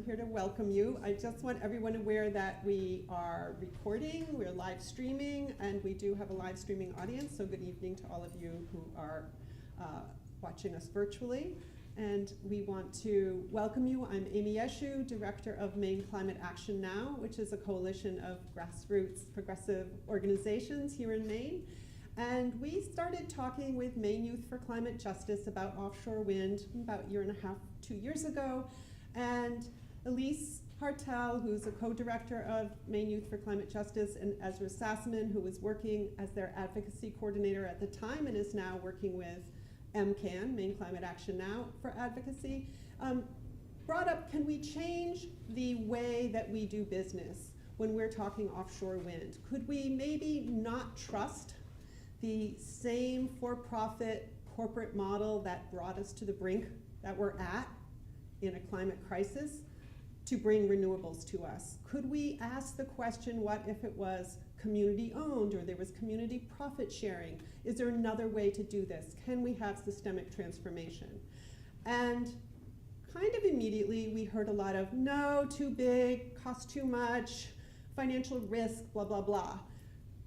we're here to welcome you. I just want everyone aware that we are recording, we're live streaming, and we do have a live streaming audience, so good evening to all of you who are watching us virtually. And we want to welcome you. I'm Amy Yeshu, Director of Maine Climate Action Now, which is a coalition of grassroots progressive organizations here in Maine. And we started talking with Maine Youth for Climate Justice about offshore wind about a year and a half, 2 years ago. And Elise Hartel, who's a co-director of Maine Youth for Climate Justice, and Ezra Sassman, who was working as their advocacy coordinator at the time and is now working with MCAN, Maine Climate Action Now, for advocacy, brought up, can we change the way that we do business when we're talking offshore wind? Could we maybe not trust the same for-profit corporate model that brought us to the brink that we're at in a climate crisis to bring renewables to us? Could we ask the question, what if it was community owned or there was community profit sharing? Is there another way to do this? Can we have systemic transformation? And kind of immediately we heard a lot of no, too big, costs too much, financial risk, blah, blah, blah.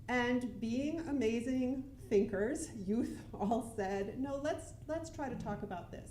And being amazing thinkers, youth all said, no, let's try to talk about this.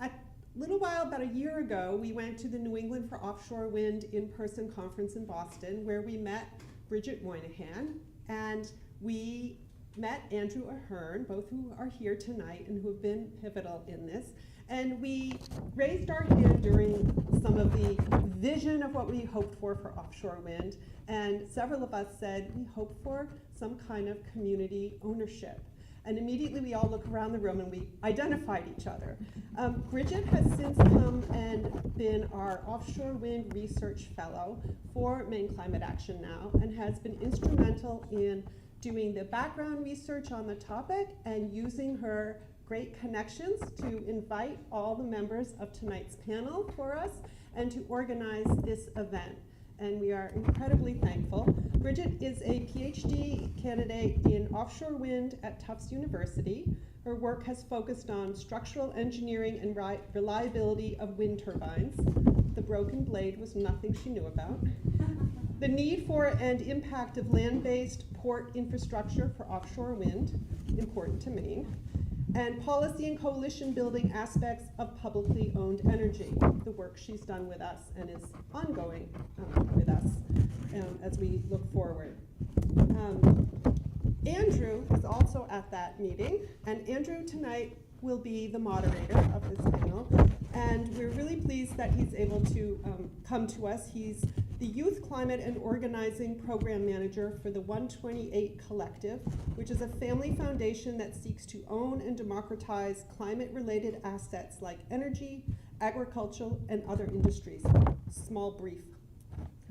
A little while, about a year ago, we went to the New England for Offshore Wind in-person conference in Boston, where we met Bridget Moynihan, and we met Andrew Ahern, both who are here tonight and who have been pivotal in this. And we raised our hand during some of the vision of what we hoped for offshore wind. And several of us said we hope for some kind of community ownership. And immediately we all look around the room and we identified each other. Bridget has since come and been our offshore wind research fellow for Maine Climate Action Now and has been instrumental in doing the background research on the topic and using her great connections to invite all the members of tonight's panel for us and to organize this event. And we are incredibly thankful. Bridget is a PhD candidate in offshore wind at Tufts University. Her work has focused on structural engineering and reliability of wind turbines. The broken blade was nothing she knew about. The need for and impact of land-based port infrastructure for offshore wind, important to Maine, and policy and coalition building aspects of publicly owned energy, the work she's done with us and is ongoing with us as we look forward. Andrew is also at that meeting, and Andrew tonight will be the moderator of this panel, and we're really pleased that he's able to come to us. He's the Youth Climate and Organizing Program Manager for the 128 Collective, which is a family foundation that seeks to own and democratize climate-related assets like energy, agriculture, and other industries. Small brief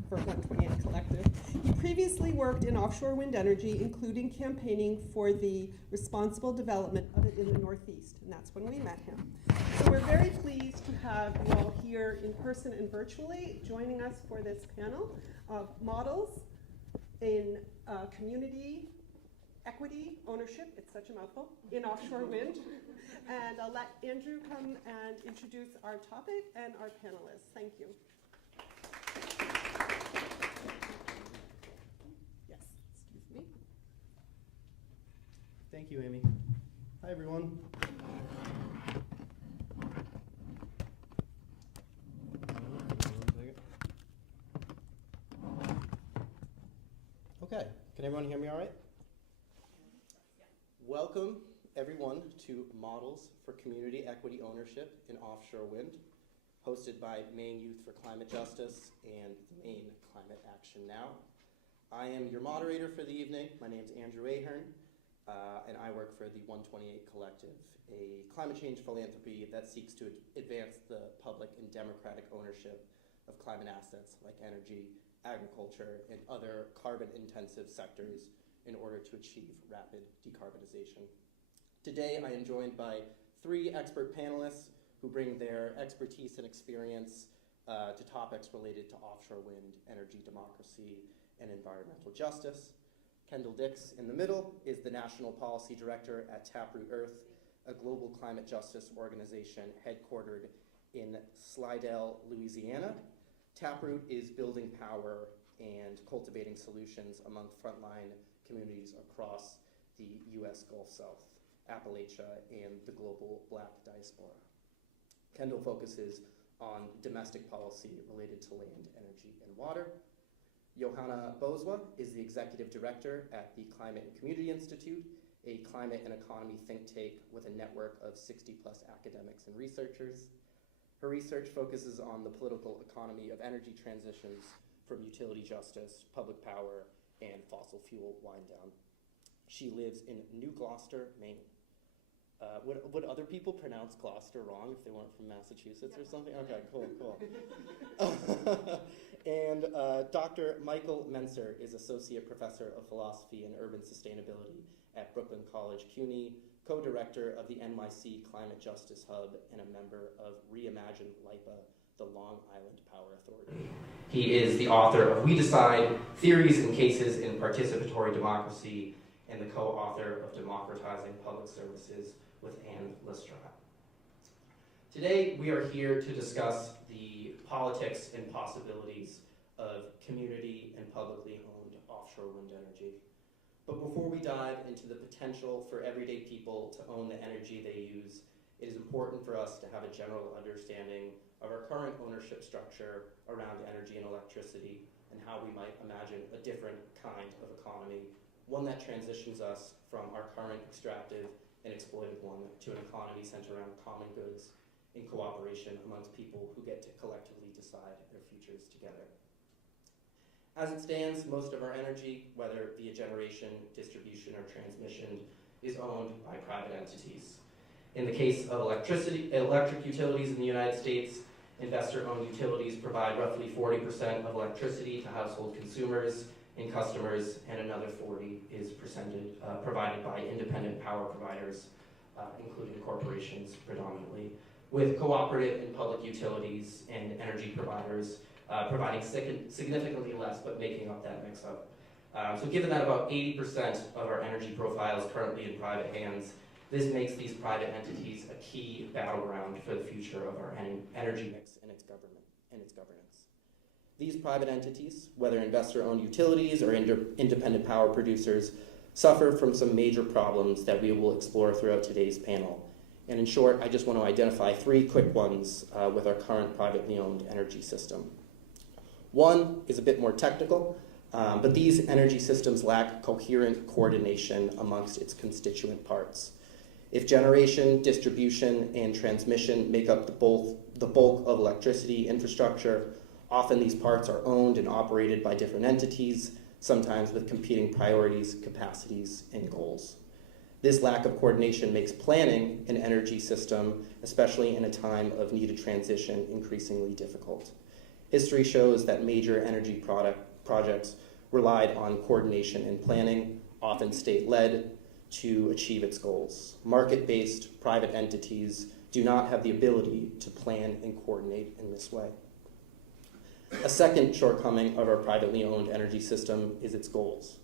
for 128 Collective. He previously worked in offshore wind energy, including campaigning for the responsible development of it in the Northeast, and that's when we met him. So we're very pleased to have you all here in person and virtually joining us for this panel of models in community equity ownership, it's such a mouthful, in offshore wind. And I'll let Andrew come and introduce our topic and our panelists. Thank you. Yes, excuse me. Thank you, Amy. Hi, everyone. Okay, can everyone hear me all right? Yeah. Welcome, everyone, to Models for Community Equity Ownership in Offshore Wind, hosted by Maine Youth for Climate Justice and Maine Climate Action Now. I am your moderator for the evening. My name is Andrew Ahern, and I work for the 128 Collective, a climate change philanthropy that seeks to advance the public and democratic ownership of climate assets like energy, agriculture, and other carbon-intensive sectors in order to achieve rapid decarbonization. Today, I am joined by 3 expert panelists who bring their expertise and experience to topics related to offshore wind, energy democracy, and environmental justice. Kendall in the middle is the National Policy Director at Taproot Earth, a global climate justice organization headquartered In Slidell, Louisiana, Taproot is building power and cultivating solutions among frontline communities across the U.S. Gulf South, Appalachia, and the global Black diaspora. Kendall focuses on domestic policy related to land, energy, and water. Johanna Bozuwa is the executive director at the Climate and Community Institute, a climate and economy think tank with a network of 60-plus academics and researchers. Her research focuses on the political economy of energy transitions from utility justice, public power, and fossil fuel wind down. She lives in New Gloucester, Maine. Would other people pronounce Gloucester wrong if they weren't from Massachusetts or something? Okay, cool. And Dr. Michael Menser is Associate Professor of Philosophy and Urban Sustainability at Brooklyn College, CUNY, co-director of the NYC Climate Justice Hub, and a member of Reimagine LIPA, the Long Island Power Authority. He is the author of We Decide, Theories and Cases in Participatory Democracy, and the co-author of Democratizing Public Services with Anne Lestrade. Today, we are here to discuss the politics and possibilities of community and publicly owned offshore wind energy. But before we dive into the potential for everyday people to own the energy they use, it is important for us to have a general understanding of our current ownership structure around energy and electricity and how we might imagine a different kind of economy, one that transitions us from our current extractive and exploitive one to an economy centered around common goods in cooperation amongst people who get to collectively decide their futures together. As it stands, most of our energy, whether via generation, distribution, or transmission, is owned by private entities. In the case of electric utilities in the United States, investor-owned utilities provide roughly 40% of electricity to household consumers and customers, and another 40% is provided by independent power providers, including corporations predominantly, with cooperative and public utilities and energy providers providing significantly less, but making up that mix-up. So given that about 80% of our energy profile is currently in private hands, this makes these private entities a key battleground for the future of our energy mix and its governance. These private entities, whether investor-owned utilities or independent power producers, suffer from some major problems that we will explore throughout today's panel. And in short, I just want to identify three quick ones with our current privately owned energy system. One is a bit more technical, but these energy systems lack coherent coordination amongst its constituent parts. If generation, distribution, and transmission make up the bulk of electricity infrastructure, often these parts are owned and operated by different entities, sometimes with competing priorities, capacities, and goals. This lack of coordination makes planning an energy system, especially in a time of needed transition, increasingly difficult. History shows that major energy projects relied on coordination and planning, often state-led, to achieve its goals. Market-based private entities do not have the ability to plan and coordinate in this way. A second shortcoming of our privately owned energy system is its goals.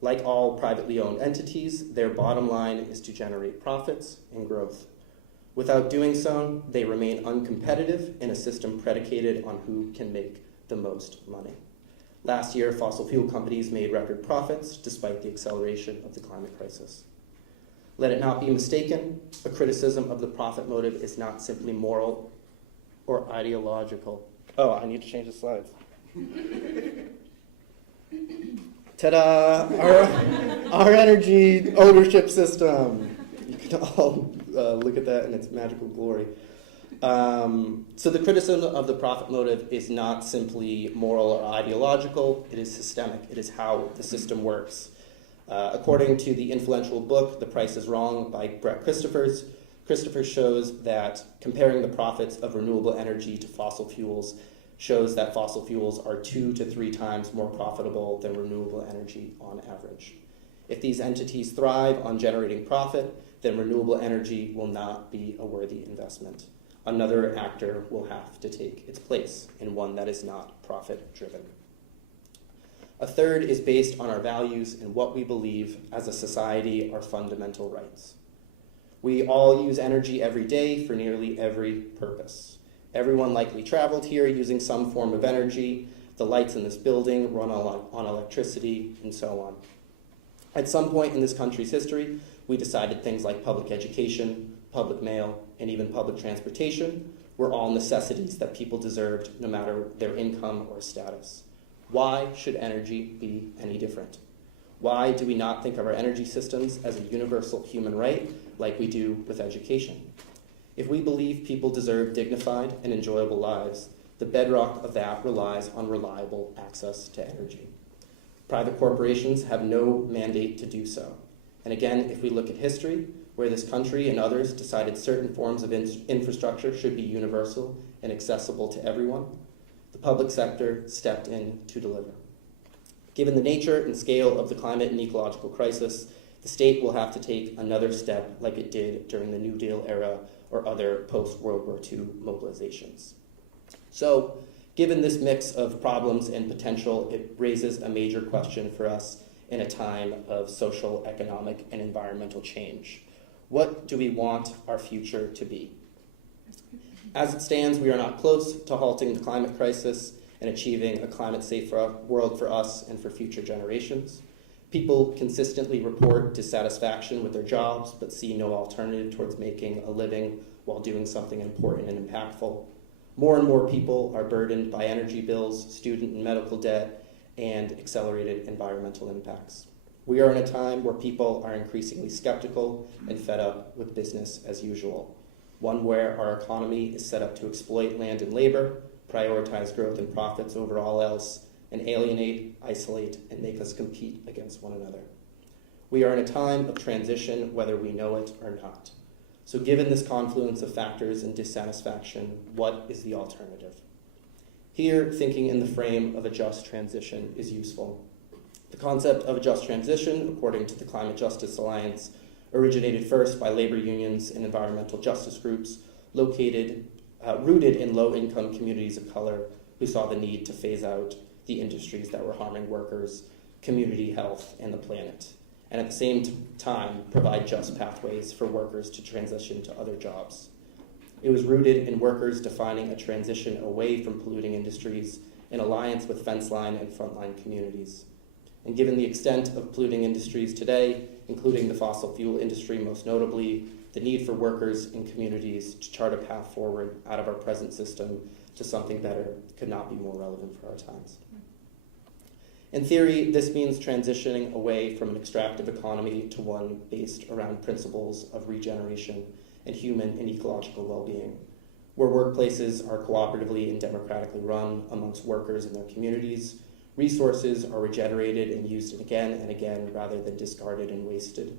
Like all privately owned entities, their bottom line is to generate profits and growth. Without doing so, they remain uncompetitive in a system predicated on who can make the most money. Last year, fossil fuel companies made record profits despite the acceleration of the climate crisis. Let it not be mistaken, a criticism of the profit motive is not simply moral or ideological. Oh, I need to change the slides. Ta-da! Our energy ownership system. You can all look at that in its magical glory. So the criticism of the profit motive is not simply moral or ideological, it is systemic. It is how the system works. According to the influential book, The Price is Wrong by Brett Christopher shows that comparing the profits of renewable energy to fossil fuels shows that fossil fuels are 2 to 3 times more profitable than renewable energy on average. If these entities thrive on generating profit, then renewable energy will not be a worthy investment. Another actor will have to take its place in one that is not profit-driven. A third is based on our values and what we believe as a society are fundamental rights. We all use energy every day for nearly every purpose. Everyone likely traveled here using some form of energy. The lights in this building run on electricity, and so on. At some point in this country's history, we decided things like public education, public mail, and even public transportation were all necessities that people deserved no matter their income or status. Why should energy be any different? Why do we not think of our energy systems as a universal human right like we do with education? If we believe people deserve dignified and enjoyable lives, the bedrock of that relies on reliable access to energy. Private corporations have no mandate to do so. And again, if we look at history, where this country and others decided certain forms of infrastructure should be universal and accessible to everyone, the public sector stepped in to deliver. Given the nature and scale of the climate and ecological crisis, the state will have to take another step like it did during the New Deal era or other post-World War II mobilizations. So, given this mix of problems and potential, it raises a major question for us in a time of social, economic, and environmental change. What do we want our future to be? As it stands, we are not close to halting the climate crisis and achieving a climate-safe world for us and for future generations. People consistently report dissatisfaction with their jobs, but see no alternative towards making a living while doing something important and impactful. More and more people are burdened by energy bills, student and medical debt, and accelerated environmental impacts. We are in a time where people are increasingly skeptical and fed up with business as usual, one where our economy is set up to exploit land and labor, prioritize growth and profits over all else, and alienate, isolate, and make us compete against one another. We are in a time of transition, whether we know it or not. So given this confluence of factors and dissatisfaction, what is the alternative? Here, thinking in the frame of a just transition is useful. The concept of a just transition, according to the Climate Justice Alliance, originated first by labor unions and environmental justice groups rooted in low-income communities of color who saw the need to phase out the industries that were harming workers, community health, and the planet, and at the same time provide just pathways for workers to transition to other jobs. It was rooted in workers defining a transition away from polluting industries in alliance with fence line and frontline communities. And given the extent of polluting industries today, including the fossil fuel industry most notably, the need for workers and communities to chart a path forward out of our present system to something better could not be more relevant for our times. In theory, this means transitioning away from an extractive economy to one based around principles of regeneration and human and ecological well-being, where workplaces are cooperatively and democratically run amongst workers and their communities, resources are regenerated and used again and again rather than discarded and wasted,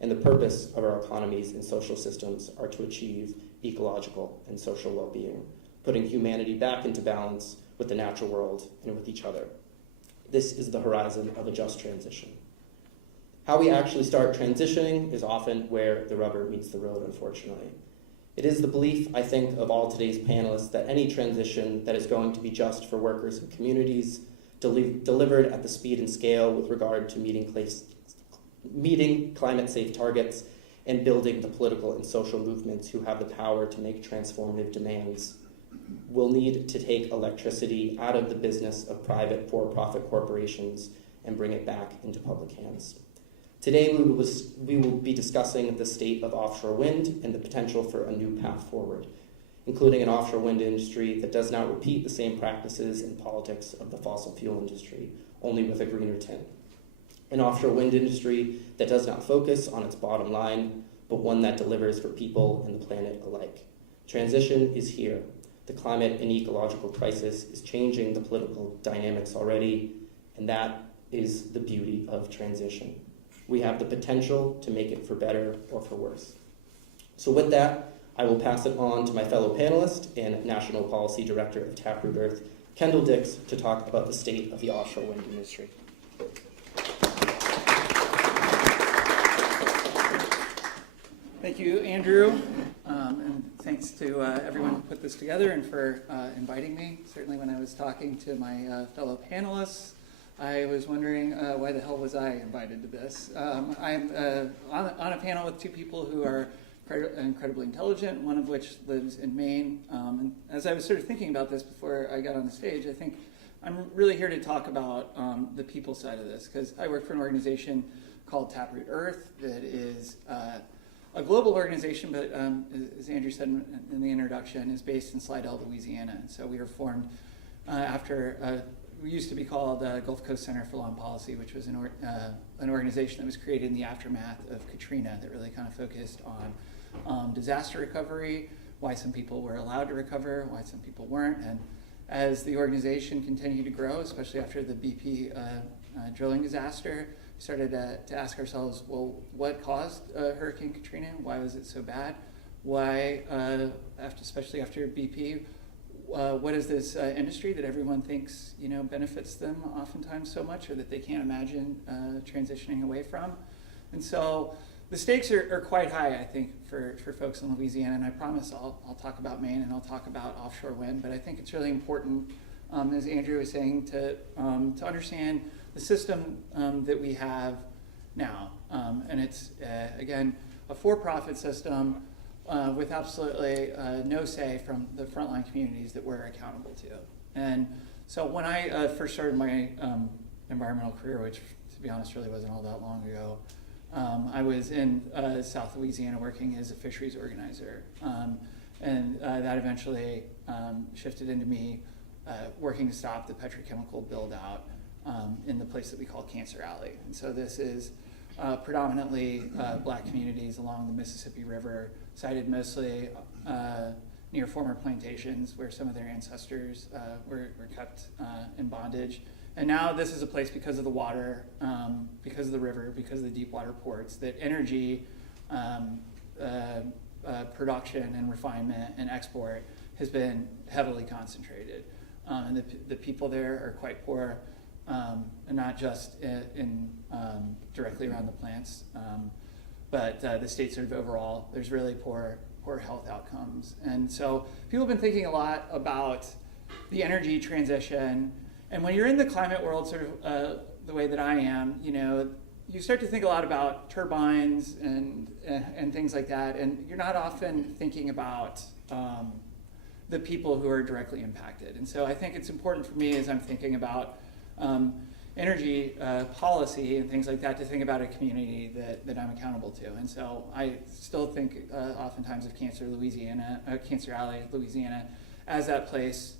and the purpose of our economies and social systems are to achieve ecological and social well-being, putting humanity back into balance with the natural world and with each other. This is the horizon of a just transition. How we actually start transitioning is often where the rubber meets the road, unfortunately. It is the belief, I think, of all today's panelists that any transition that is going to be just for workers and communities, delivered at the speed and scale with regard to meeting climate-safe targets and building the political and social movements who have the power to make transformative demands, will need to take electricity out of the business of private for-profit corporations and bring it back into public hands. Today, we will be discussing the state of offshore wind and the potential for a new path forward, including an offshore wind industry that does not repeat the same practices and politics of the fossil fuel industry, only with a greener tint. An offshore wind industry that does not focus on its bottom line, but one that delivers for people and the planet alike. Transition is here. The climate and ecological crisis is changing the political dynamics already, and that is the beauty of transition. We have the potential to make it for better or for worse. So with that, I will pass it on to my fellow panelist and National Policy Director of Taproot Earth, Kendall Dix, to talk about the state of the offshore wind industry. Thank you, Andrew, and thanks to everyone who put this together and for inviting me. Certainly when I was talking to my fellow panelists, I was wondering why the hell was I invited to this. I'm on a panel with two people who are incredibly intelligent, one of which lives in Maine. And as I was sort of thinking about this before I got on the stage, I think I'm really here to talk about the people side of this, because I work for an organization called Taproot Earth that is a global organization, but as Andrew said in the introduction, is based in Slidell, Louisiana. And so we were formed after, we used to be called Gulf Coast Center for Law and Policy, which was an organization that was created in the aftermath of Katrina that really kind of focused on disaster recovery, why some people were allowed to recover, why some people weren't. And as the organization continued to grow, especially after the BP drilling disaster, we started to ask ourselves, well, what caused Hurricane Katrina? Why was it so bad? Why, especially after BP, what is this industry that everyone thinks benefits them oftentimes so much, or that they can't imagine transitioning away from? And so the stakes are quite high, I think, for folks in Louisiana. And I promise I'll talk about Maine and I'll talk about offshore wind. But I think it's really important, as Andrew was saying, to understand the system that we have now. And it's again a for-profit system. With absolutely no say from the frontline communities that we're accountable to. And so when I first started my environmental career, which to be honest really wasn't all that long ago, I was in South Louisiana working as a fisheries organizer. And that eventually shifted into me working to stop the petrochemical build out in the place that we call Cancer Alley. And so this is predominantly black communities along the Mississippi River, sited mostly near former plantations where some of their ancestors were kept in bondage. And now this is a place, because of the water, because of the river, because of the deep water ports, that energy production and refinement and export has been heavily concentrated. And the people there are quite poor, and not just in directly around the plants, but the state sort of overall, there's really poor health outcomes. And so people have been thinking a lot about the energy transition. And when you're in the climate world, sort of the way that I am, you start to think a lot about turbines and things like that. And you're not often thinking about the people who are directly impacted. And so I think it's important for me, as I'm thinking about energy policy and things like that, to think about a community that I'm accountable to. And so I still think oftentimes of Cancer Alley, Louisiana, as that place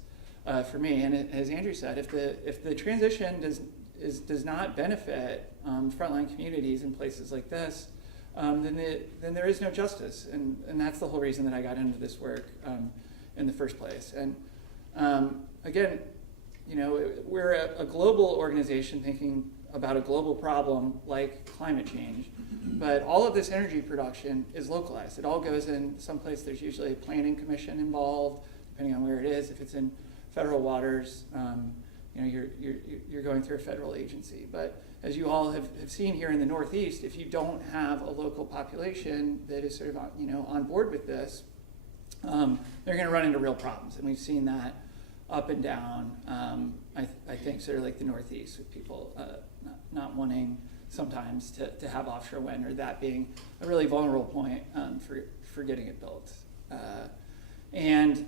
for me. And as Andrew said, if the transition does not benefit frontline communities in places like this, then there is no justice. And that's the whole reason that I got into this work in the first place. And again, we're a global organization thinking about a global problem like climate change, but all of this energy production is localized. It all goes in someplace. There's usually a planning commission involved, depending on where it is. If it's in federal waters, you're going through a federal agency. But as you all have seen here in the Northeast, if you don't have a local population that is sort of on board with this, they're going to run into real problems, and we've seen that up and down. I think sort of like the Northeast, with people not wanting sometimes to have offshore wind, or that being a really vulnerable point for getting it built. And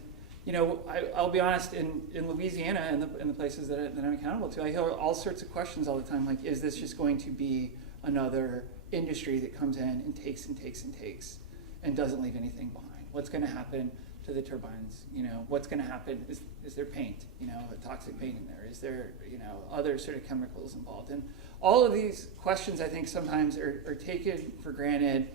I'll be honest, in Louisiana and the places that I'm accountable to, I hear all sorts of questions all the time, like, is this just going to be another industry that comes in and takes and takes and takes and doesn't leave anything behind? What's going to happen to the turbines? What's going to happen? Is there paint, a toxic paint in there? Is there, other sort of chemicals involved? And all of these questions, I think, sometimes are taken for granted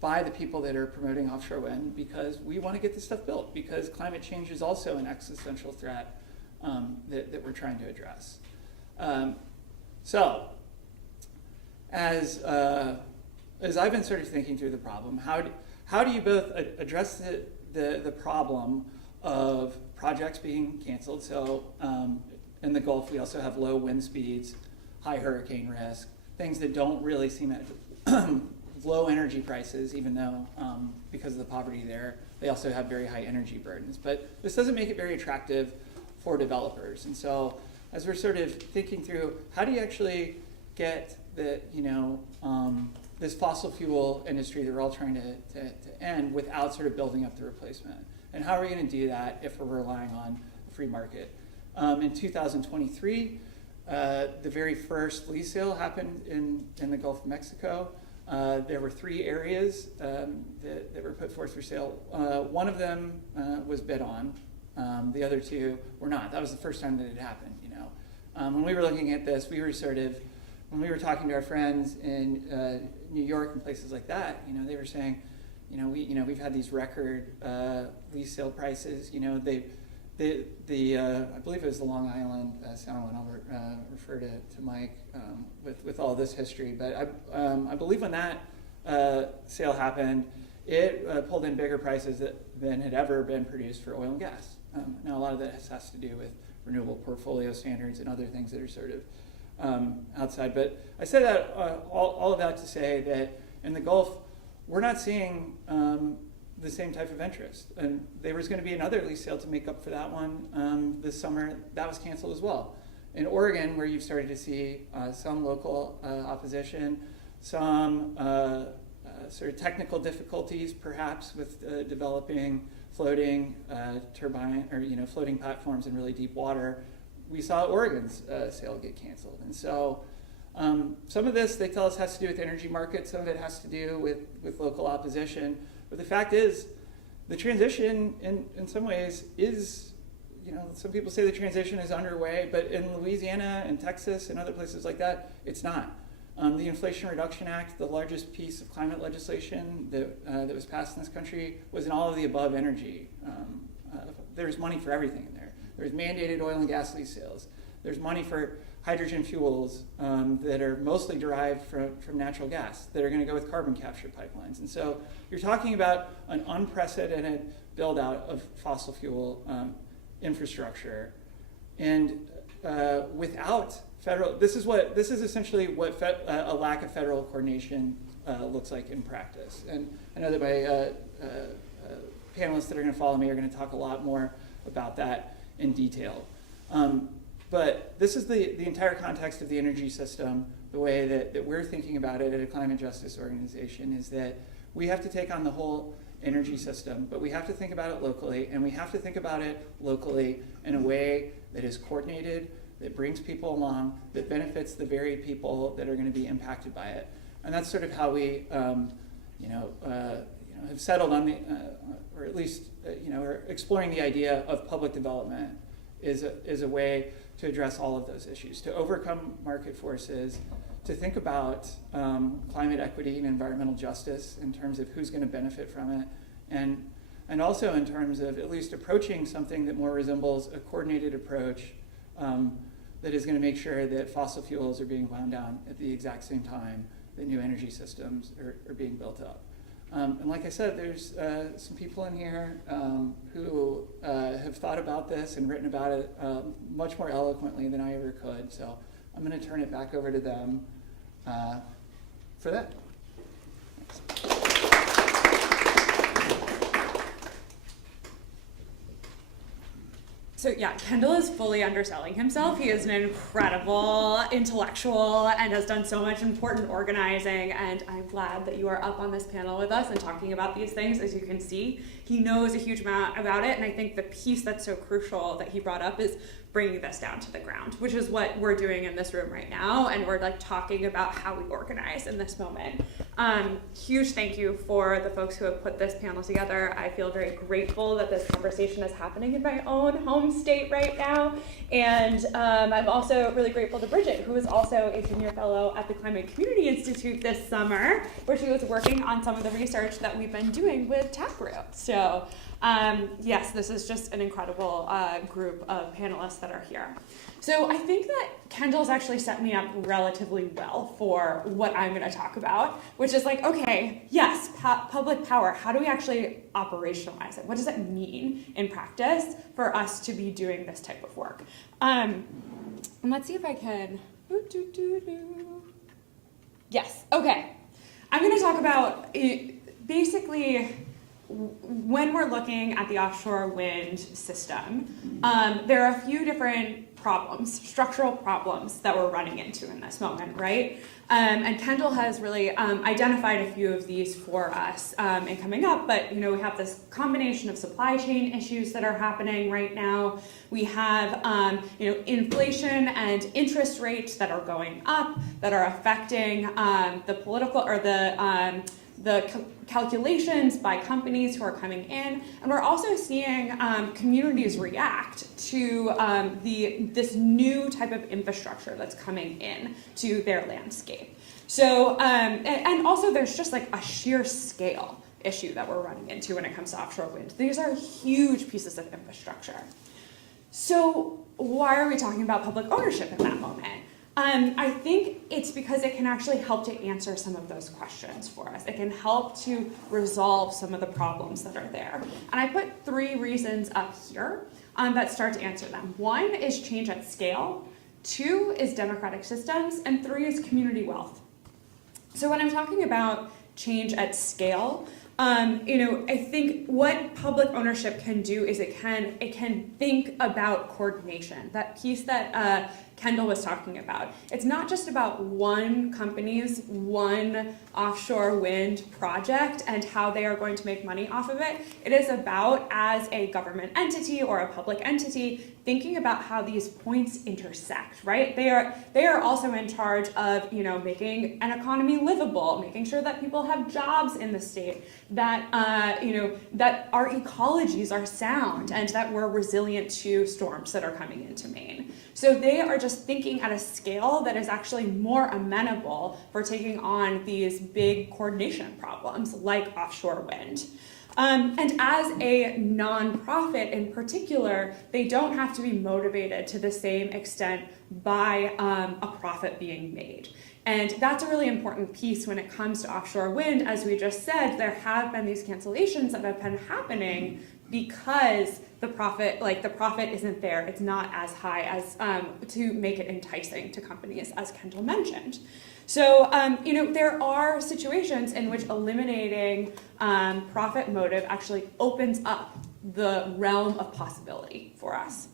by the people that are promoting offshore wind, because we want to get this stuff built, because climate change is also an existential threat that we're trying to address. So, as I've been sort of thinking through the problem, how do you both address the problem of projects being canceled? So in the Gulf, we also have low wind speeds, high hurricane risk, things that don't really seem at low energy prices, even though because of the poverty there, they also have very high energy burdens. But this doesn't make it very attractive for developers. And so as we're sort of thinking through, how do you actually get the this fossil fuel industry that we're all trying to end without sort of building up the replacement. And how are we going to do that if we're relying on the free market? In 2023, the very first lease sale happened in the Gulf of Mexico. There were 3 areas that were put forth for sale. One of them was bid on. The other 2 were not. That was the first time that it happened. When we were looking at this, we were when we were talking to our friends in New York and places like that, they were saying, we've had these record lease sale prices. I believe it was the Long Island Sound one. I'll refer to Mike with all this history. But I believe when that sale happened, it pulled in bigger prices than had ever been produced for oil and gas. Now, a lot of that has to do with renewable portfolio standards and other things that are sort of outside. But I say that all of that to say that in the Gulf, we're not seeing the same type of interest. And there was going to be another lease sale to make up for that one this summer. That was canceled as well. In Oregon, where you've started to see some local opposition, some sort of technical difficulties, perhaps with developing floating turbine or floating platforms in really deep water, we saw Oregon's sale get canceled. And so some of this, they tell us, has to do with energy markets. Some of it has to do with local opposition. But the fact is, the transition in some ways is, some people say the transition is underway, but in Louisiana and Texas and other places like that, it's not. The Inflation Reduction Act, the largest piece of climate legislation that was passed in this country, was in all of the above energy. There's money for everything in there. There's mandated oil and gas lease sales. There's money for hydrogen fuels that are mostly derived from natural gas that are going to go with carbon capture pipelines. And so you're talking about an unprecedented build out of fossil fuel infrastructure. And without federal, this is essentially what a lack of federal coordination looks like in practice. And I know that my panelists that are going to follow me are going to talk a lot more about that in detail. But this is the entire context of the energy system. The way that we're thinking about it at a climate justice organization is that we have to take on the whole energy system, but we have to think about it locally, and we have to think about it locally in a way that is coordinated, that brings people along, that benefits the very people that are going to be impacted by it. And that's sort of how we, have settled on the, or at least, are exploring the idea of public development is a way to address all of those issues, to overcome market forces, to think about climate equity and environmental justice in terms of who's going to benefit from it, and also in terms of at least approaching something that more resembles a coordinated approach that is going to make sure that fossil fuels are being wound down at the exact same time that new energy systems are being built up. And like I said, there's some people in here who have thought about this and written about it much more eloquently than I ever could. So I'm going to turn it back over to them for that. Thanks. So yeah, Kendall is fully underselling himself. He is an incredible intellectual and has done so much important organizing, and I'm glad that you are up on this panel with us and talking about these things. As you can see, he knows a huge amount about it, and I think the piece that's so crucial that he brought up is bringing this down to the ground, which is what we're doing in this room right now, and we're like talking about how we organize in this moment. Huge thank you for the folks who have put this panel together. I feel very grateful that this conversation is happening in my own home state right now, and I'm also really grateful to Bridget, who is also a senior fellow at the Climate Community Institute this summer, where she was working on some of the research that we've been doing with Taproot. So yes, this is just an incredible group of panelists that are here. So I think that Kendall's actually set me up relatively well for what I'm going to talk about, which is like, okay, yes, public power, how do we actually operationalize it? What does it mean in practice for us to be doing this type of work? And let's see if I can, yes, okay. I'm going to talk about basically when we're looking at the offshore wind system, there are a few different problems, structural problems that we're running into in this moment, right? And Kendall has really identified a few of these for us in coming up, but we have this combination of supply chain issues that are happening right now. We have inflation and interest rates that are going up that are affecting the political or the calculations by companies who are coming in, and we're also seeing communities react to this new type of infrastructure that's coming in to their landscape. So, and also there's just like a sheer scale issue that we're running into when it comes to offshore wind. These are huge pieces of infrastructure. So why are we talking about public ownership in that moment? I think it's because it can actually help to answer some of those questions for us. It can help to resolve some of the problems that are there. And I put 3 reasons up here that start to answer them. 1 is change at scale, 2 is democratic systems, and 3 is community wealth. So when I'm talking about change at scale, I think what public ownership can do is it can think about coordination, that piece that Kendall was talking about. It's not just about one company's one offshore wind project and how they are going to make money off of it. It is about, as a government entity or a public entity, thinking about how these points intersect, right? They are also in charge of, making an economy livable, making sure that people have jobs in the state, that that our ecologies are sound and that we're resilient to storms that are coming into Maine. So they are just thinking at a scale that is actually more amenable for taking on these big coordination problems like offshore wind. And as a nonprofit in particular, they don't have to be motivated to the same extent by a profit being made. And that's a really important piece when it comes to offshore wind. As we just said, there have been these cancellations that have been happening because the profit isn't there. It's not as high as to make it enticing to companies, as Kendall mentioned. So, there are situations in which eliminating profit motive actually opens up the realm of possibility for us.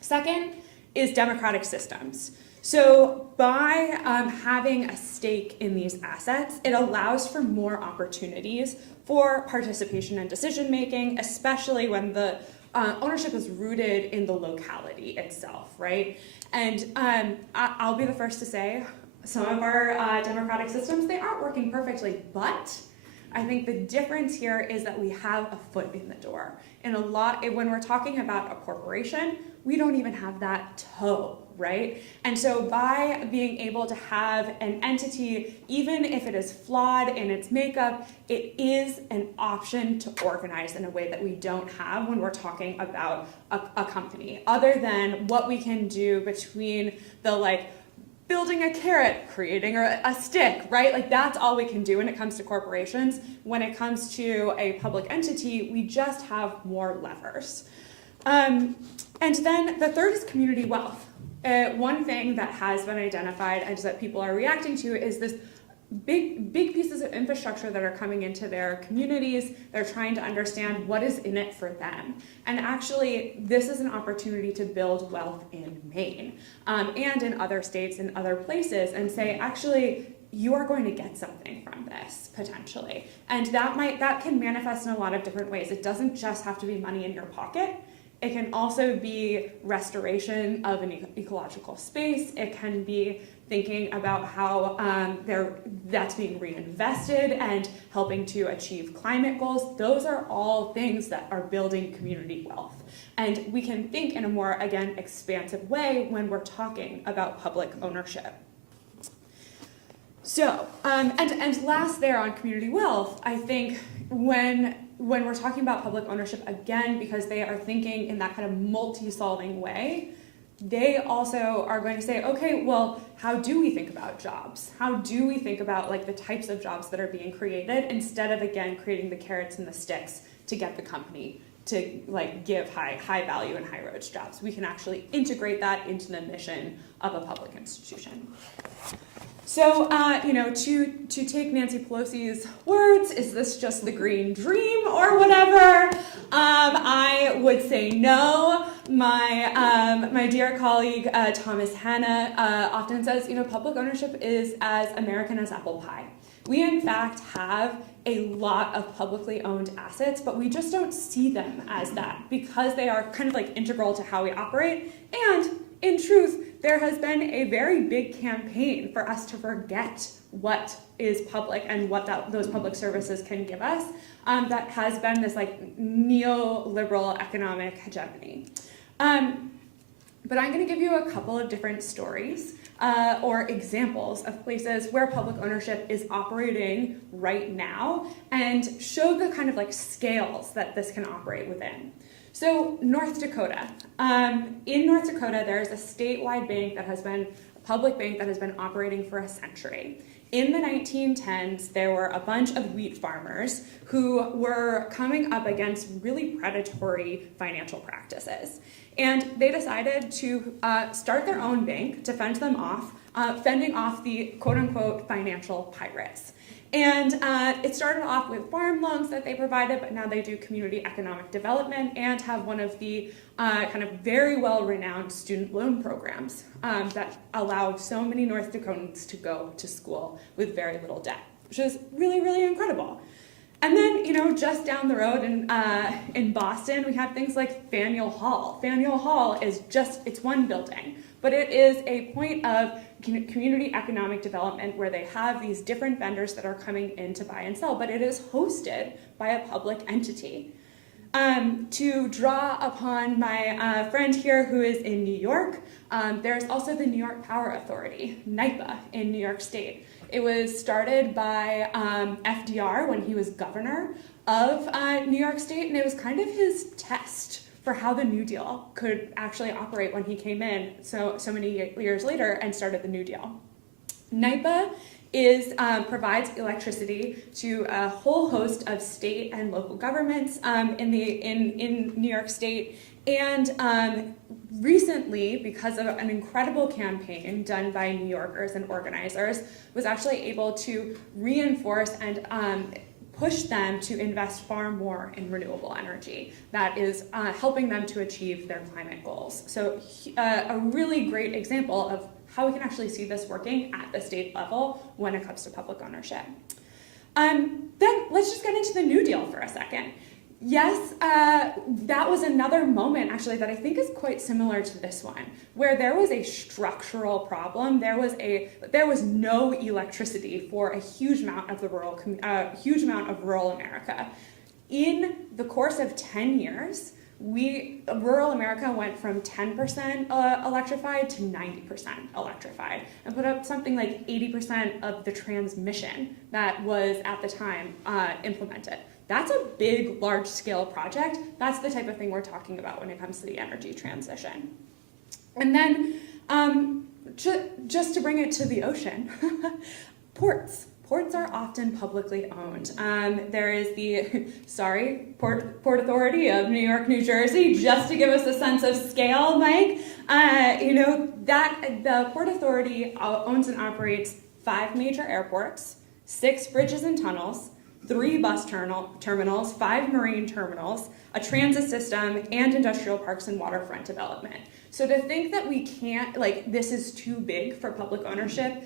Second is democratic systems. So by having a stake in these assets, it allows for more opportunities for participation in decision making, especially when the ownership is rooted in the locality itself, right? And I'll be the first to say, some of our democratic systems, they aren't working perfectly, but I think the difference here is that we have a foot in the door. When we're talking about a corporation, we don't even have that toe, right? And so by being able to have an entity, even if it is flawed in its makeup, it is an option to organize in a way that we don't have when we're talking about a company, other than what we can do between the building a carrot, creating a stick, right? That's all we can do when it comes to corporations. When it comes to a public entity, we just have more levers. And then the third is community wealth. One thing that has been identified and that people are reacting to is this big pieces of infrastructure that are coming into their communities. They're trying to understand what is in it for them. And actually, this is an opportunity to build wealth in Maine and in other states and other places, and say, actually, you are going to get something from this, potentially. And that can manifest in a lot of different ways. It doesn't just have to be money in your pocket. It can also be restoration of an ecological space. It can be thinking about how that's being reinvested and helping to achieve climate goals. Those are all things that are building community wealth. And we can think in a more, again, expansive way when we're talking about public ownership. So, and last there on community wealth, I think when we're talking about public ownership, again, because they are thinking in that kind of multi-solving way, they also are going to say, okay, well, how do we think about jobs? How do we think about the types of jobs that are being created, instead of, again, creating the carrots and the sticks to get the company to give high value and high wage jobs? We can actually integrate that into the mission of a public institution. So, to take Nancy Pelosi's words, is this just the green dream or whatever? I would say no. My dear colleague Thomas Hanna often says, public ownership is as American as apple pie. We, in fact, have a lot of publicly owned assets, but we just don't see them as that because they are kind of like integral to how we operate. And in truth, there has been a very big campaign for us to forget what is public and what those public services can give us. That has been this like neoliberal economic hegemony. But I'm going to give you a couple of different stories or examples of places where public ownership is operating right now and show the kind of like scales that this can operate within. So North Dakota. In North Dakota, there's a statewide bank that has been, a public bank that has been operating for a century. In the 1910s, there were a bunch of wheat farmers who were coming up against really predatory financial practices. And they decided to start their own bank to fend them off, fending off the quote-unquote financial pirates. And it started off with farm loans that they provided, but now they do community economic development and have one of the kind of very well-renowned student loan programs that allow so many North Dakotans to go to school with very little debt, which is really, really incredible. And then, just down the road in Boston, we have things like Faneuil Hall. Faneuil Hall is it's one building, but it is a point of community economic development where they have these different vendors that are coming in to buy and sell, but it is hosted by a public entity. To draw upon my friend here who is in New York, there's also the New York Power Authority, NYPA, in New York State. It was started by FDR when he was governor of New York State, and it was kind of his test for how the New Deal could actually operate when he came in so many years later and started the New Deal. NYPA provides electricity to a whole host of state and local governments in New York State, and recently, because of an incredible campaign done by New Yorkers and organizers, was actually able to reinforce and push them to invest far more in renewable energy that is helping them to achieve their climate goals. So a really great example of how we can actually see this working at the state level when it comes to public ownership. Then let's just get into the New Deal for a second. Yes, that was another moment actually that I think is quite similar to this one, where there was a structural problem. There was no electricity for a huge amount of rural America. In the course of 10 years, rural America went from 10% electrified to 90% electrified, and put up something like 80% of the transmission that was at the time implemented. That's a big, large-scale project. That's the type of thing we're talking about when it comes to the energy transition. And then, just to bring it to the ocean, ports. Ports are often publicly owned. There is the, Port Authority of New York, New Jersey, just to give us a sense of scale, Mike. The Port Authority owns and operates 5 major airports, 6 bridges and tunnels, 3 bus terminals, 5 marine terminals, a transit system, and industrial parks and waterfront development. So to think that we can't, this is too big for public ownership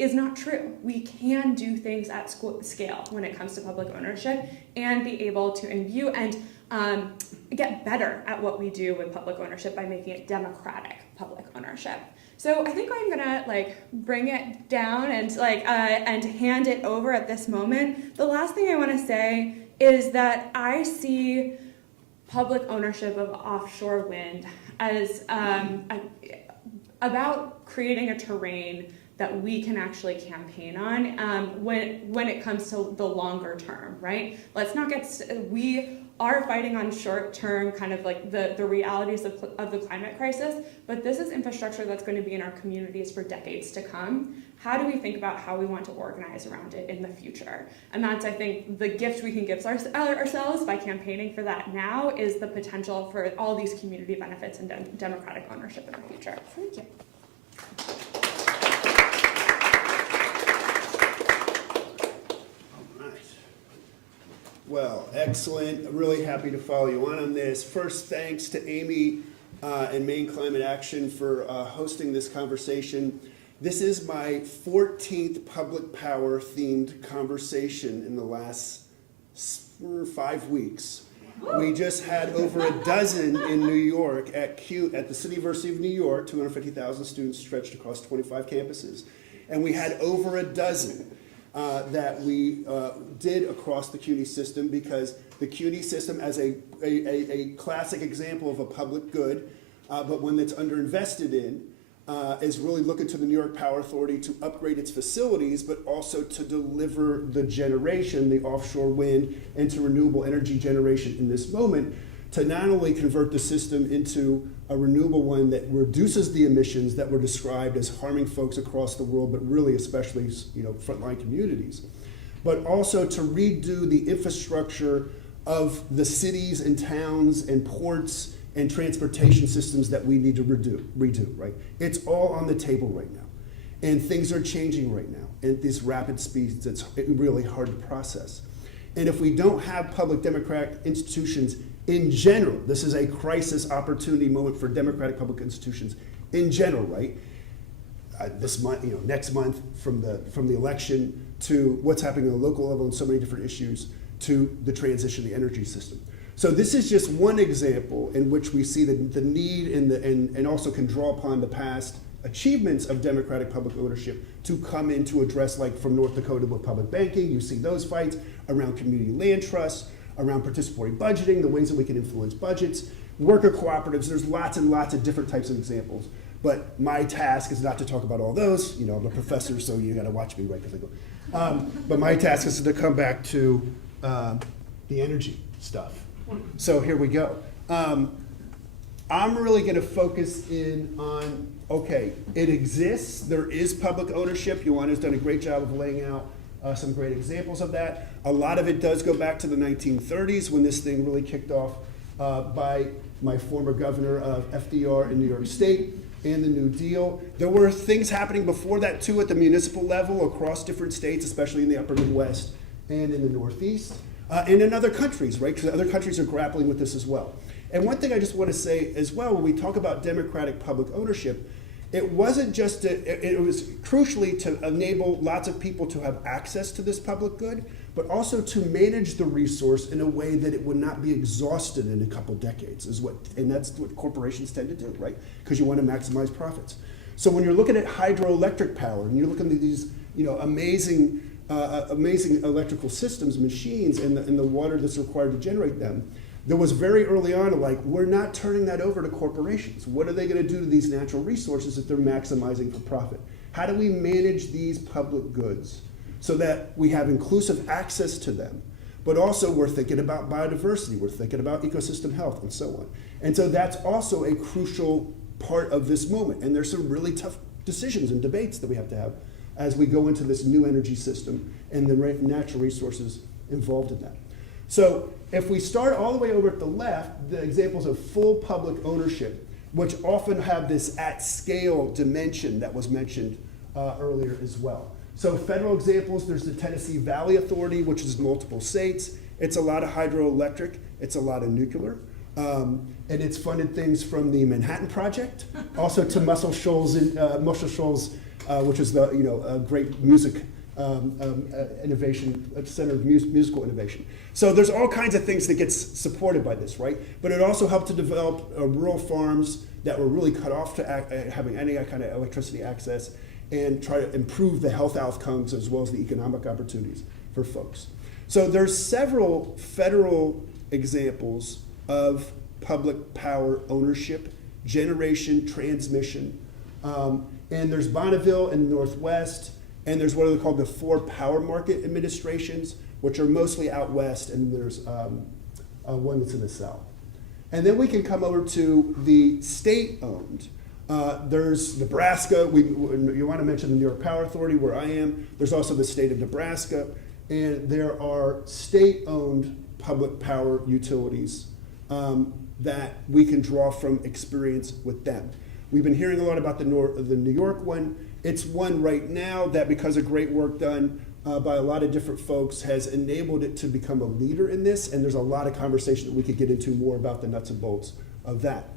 is not true. We can do things at scale when it comes to public ownership and be able to imbue and get better at what we do with public ownership by making it democratic public ownership. So I think I'm gonna bring it down and and hand it over at this moment. The last thing I want to say is that I see public ownership of offshore wind as about creating a terrain that we can actually campaign on when it comes to the longer term, right? Let's not we are fighting on short-term kind of the realities of the climate crisis, but this is infrastructure that's going to be in our communities for decades to come. How do we think about how we want to organize around it in the future? And that's, I think, the gift we can give ourselves by campaigning for that now is the potential for all these community benefits and democratic ownership in the future. Thank you. Well, excellent. Really happy to follow you on this. First, thanks to Amy and Maine Climate Action for hosting this conversation. This is my 14th public power themed conversation in the last 5 weeks. We just had over a dozen in New York at the City University of New York, 250,000 students stretched across 25 campuses. And we had over a dozen that we did across the CUNY system, because the CUNY system, as a classic example of a public good, but one that's underinvested in, is really looking to the New York Power Authority to upgrade its facilities, but also to deliver the generation, the offshore wind, into renewable energy generation in this moment, to not only convert the system into a renewable one that reduces the emissions that were described as harming folks across the world, but really especially, frontline communities, but also to redo the infrastructure of the cities and towns and ports and transportation systems that we need to redo, right? It's all on the table right now. And things are changing right now at these rapid speeds. It's really hard to process. And if we don't have public democratic institutions in general, this is a crisis opportunity moment for democratic public institutions in general, right? This month, next month, from the election to what's happening on the local level and so many different issues, to the transition of the energy system. So this is just one example in which we see the need and also can draw upon the past achievements of democratic public ownership to come in to address, like from North Dakota with public banking. You see those fights around community land trusts, around participatory budgeting, the ways that we can influence budgets, worker cooperatives. There's lots and lots of different types of examples. But my task is not to talk about all those. I'm a professor, so you got to watch me, right? Because I go. But my task is to come back to the energy stuff. So here we go. I'm really going to focus in on, okay, it exists. There is public ownership. Johanna's done a great job of laying out some great examples of that. A lot of it does go back to the 1930s, when this thing really kicked off by my former governor of FDR in New York State and the New Deal. There were things happening before that too at the municipal level across different states, especially in the upper Midwest and in the Northeast. And in other countries, right? Because other countries are grappling with this as well. And one thing I just want to say as well, when we talk about democratic public ownership, it wasn't just, it was crucially to enable lots of people to have access to this public good, but also to manage the resource in a way that it would not be exhausted in a couple decades, and that's what corporations tend to do, right? Because you want to maximize profits. So when you're looking at hydroelectric power, and you're looking at these, amazing electrical systems, machines, and the water that's required to generate them, there was very early on we're not turning that over to corporations. What are they going to do to these natural resources if they're maximizing for profit? How do we manage these public goods so that we have inclusive access to them, but also we're thinking about biodiversity, we're thinking about ecosystem health, and so on. And so that's also a crucial part of this moment. And there's some really tough decisions and debates that we have to have as we go into this new energy system and the natural resources involved in that. So if we start all the way over at the left, the examples of full public ownership, which often have this at-scale dimension that was mentioned earlier as well. So federal examples, there's the Tennessee Valley Authority, which is multiple states. It's a lot of hydroelectric, it's a lot of nuclear. And it's funded things from the Manhattan Project, also to Muscle Shoals, which is the great music innovation, center of musical innovation. So there's all kinds of things that gets supported by this, right? But it also helped to develop rural farms that were really cut off to having any kind of electricity access, and try to improve the health outcomes as well as the economic opportunities for folks. So there's several federal examples of public power ownership, generation, transmission, and there's Bonneville in the Northwest, and there's what are called the 4 power market administrations, which are mostly out west, and there's one that's in the south. And then we can come over to the state-owned. There's Nebraska. You want to mention the New York Power Authority, where I am. There's also the state of Nebraska, and there are state-owned public power utilities that we can draw from experience with them. We've been hearing a lot about the New York one. It's one right now that, because of great work done by a lot of different folks has enabled it to become a leader in this, and there's a lot of conversation that we could get into more about the nuts and bolts of that.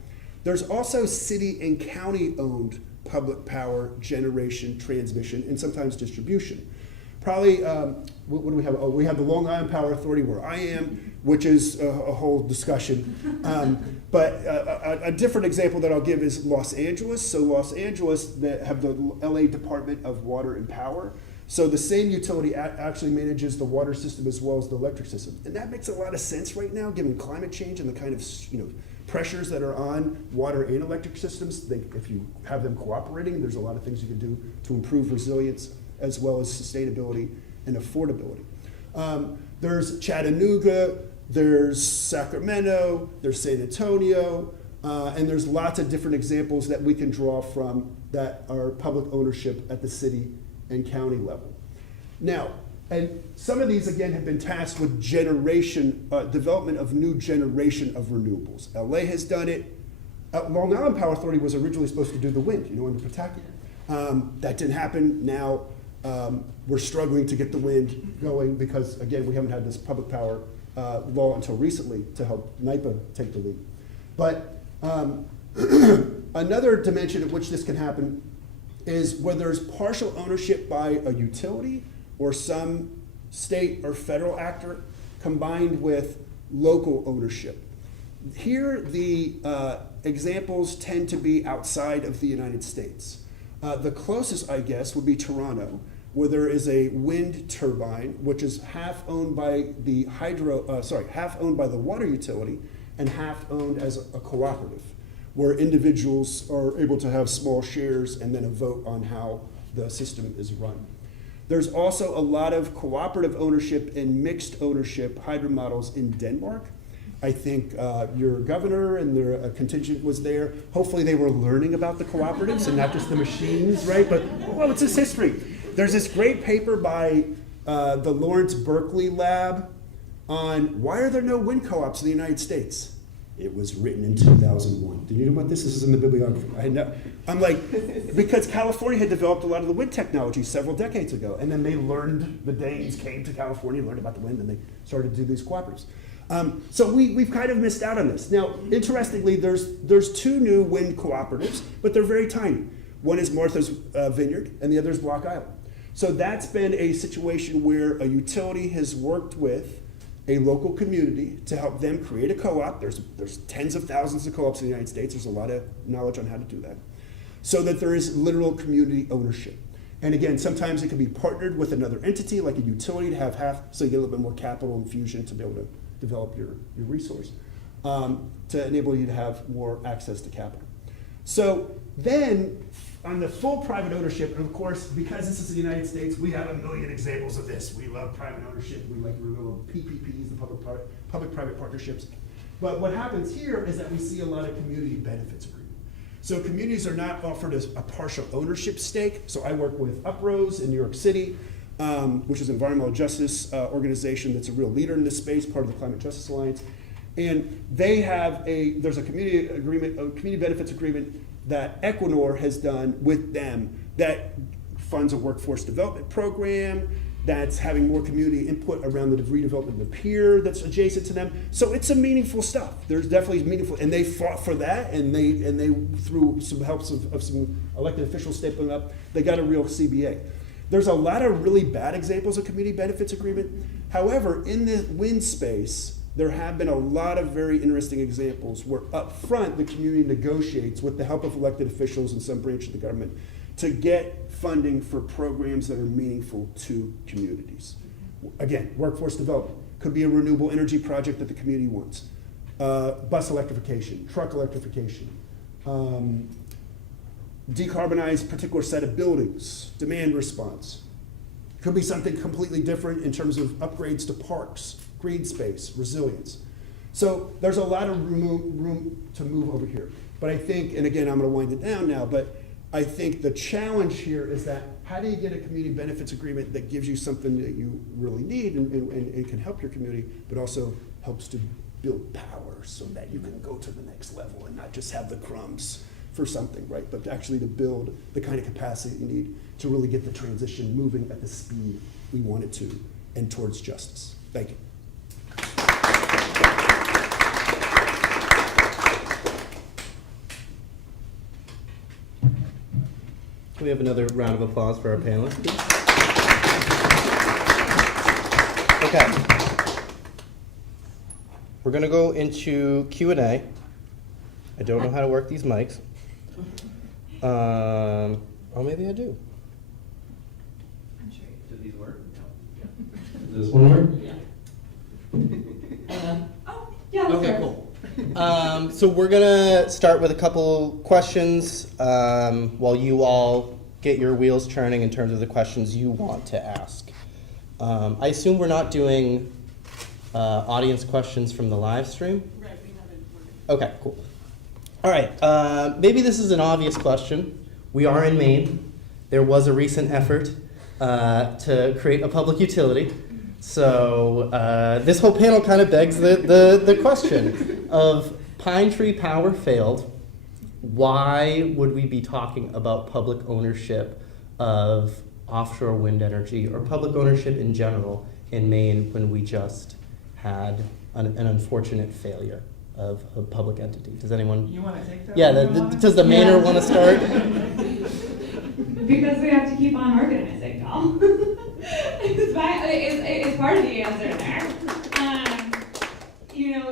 There's also city and county-owned public power generation, transmission, and sometimes distribution. Probably, what do we have? Oh, we have the Long Island Power Authority where I am, which is a whole discussion. But a different example that I'll give is Los Angeles. So Los Angeles, they have the LA Department of Water and Power. So the same utility actually manages the water system as well as the electric system. And that makes a lot of sense right now, given climate change and the kind of pressures that are on water and electric systems. If you have them cooperating, there's a lot of things you can do to improve resilience as well as sustainability and affordability. There's Chattanooga, there's Sacramento, there's San Antonio, and there's lots of different examples that we can draw from that are public ownership at the city and county level. Now, and some of these, again, have been tasked with development of new generation of renewables. LA has done it. Long Island Power Authority was originally supposed to do the wind, under Pataki. That didn't happen. Now we're struggling to get the wind going because, again, we haven't had this public power law until recently to help NYPA take the lead. But another dimension at which this can happen is where there's partial ownership by a utility or some state or federal actor combined with local ownership. Here, the examples tend to be outside of the United States. The closest, I guess, would be Toronto, where there is a wind turbine, which is half owned by the water utility and half owned as a cooperative, where individuals are able to have small shares and then a vote on how the system is run. There's also a lot of cooperative ownership and mixed ownership hydro models in Denmark. I think your governor and their contingent was there. Hopefully they were learning about the cooperatives and not just the machines, right? But, well, it's this history. There's this great paper by the Lawrence Berkeley Lab on why are there no wind co-ops in the United States? It was written in 2001. Do you know what this is? This is in the bibliography. I know. I'm like, because California had developed a lot of the wind technology several decades ago, and then they learned, the Danes came to California, learned about the wind, and they started to do these cooperatives. So we've kind of missed out on this. Now, interestingly, there's two new wind cooperatives, but they're very tiny. One is Martha's Vineyard, and the other is Block Island. So that's been a situation where a utility has worked with a local community to help them create a co-op. There's tens of thousands of co-ops in the United States. There's a lot of knowledge on how to do that. So that there is literal community ownership. And again, sometimes it can be partnered with another entity, like a utility, to have half, so you get a little bit more capital infusion to be able to develop your resource, to enable you to have more access to capital. So then, on the full private ownership, and of course, because this is the United States, we have a million examples of this. We love private ownership. We like renewable PPPs, the public-private partnerships. But what happens here is that we see a lot of community benefits agreement. So communities are not offered as a partial ownership stake. So I work with UPROSE in New York City, which is an environmental justice organization that's a real leader in this space, part of the Climate Justice Alliance. And they have there's a community agreement, a community benefits agreement that Equinor has done with them that funds a workforce development program, that's having more community input around the redevelopment of the pier that's adjacent to them. So it's some meaningful stuff. There's definitely meaningful, and they fought for that, and they through some helps of some elected officials stepping up, they got a real CBA. There's a lot of really bad examples of community benefits agreement. However, in the wind space, there have been a lot of very interesting examples where up front the community negotiates with the help of elected officials and some branch of the government to get funding for programs that are meaningful to communities. Again, workforce development. Could be a renewable energy project that the community wants. Bus electrification, truck electrification. Decarbonize a particular set of buildings, demand response. Could be something completely different in terms of upgrades to parks, green space, resilience. So there's a lot of room to move over here. But I think, and again, I'm gonna wind it down now, but I think the challenge here is that how do you get a community benefits agreement that gives you something that you really need and can help your community, but also helps to build power so that you can go to the next level and not just have the crumbs for something, right? But actually to build the kind of capacity you need to really get the transition moving at the speed we wanted to, and towards justice. Thank you. Can we have another round of applause for our panelists, please? Okay. We're going to go into Q&A. I don't know how to work these mics. Oh, maybe I do. I'm sure you Do these work? Does this one work? Oh, yeah. Okay, cool. So we're gonna start with a couple questions while you all get your wheels turning in terms of the questions you want to ask. I assume we're not doing audience questions from the live stream? Right, we haven't. Okay, cool. All right, maybe this is an obvious question. We are in Maine. There was a recent effort to create a public utility. So this whole panel kind of begs the question of Pine Tree Power failed. Why would we be talking about public ownership of offshore wind energy or public ownership in general in Maine when we just had an unfortunate failure of a public entity? Does anyone? You want to take that? Yeah, does the Mainer want to start? Because we have to keep on organizing, y'all. It's part of the answer there. You know,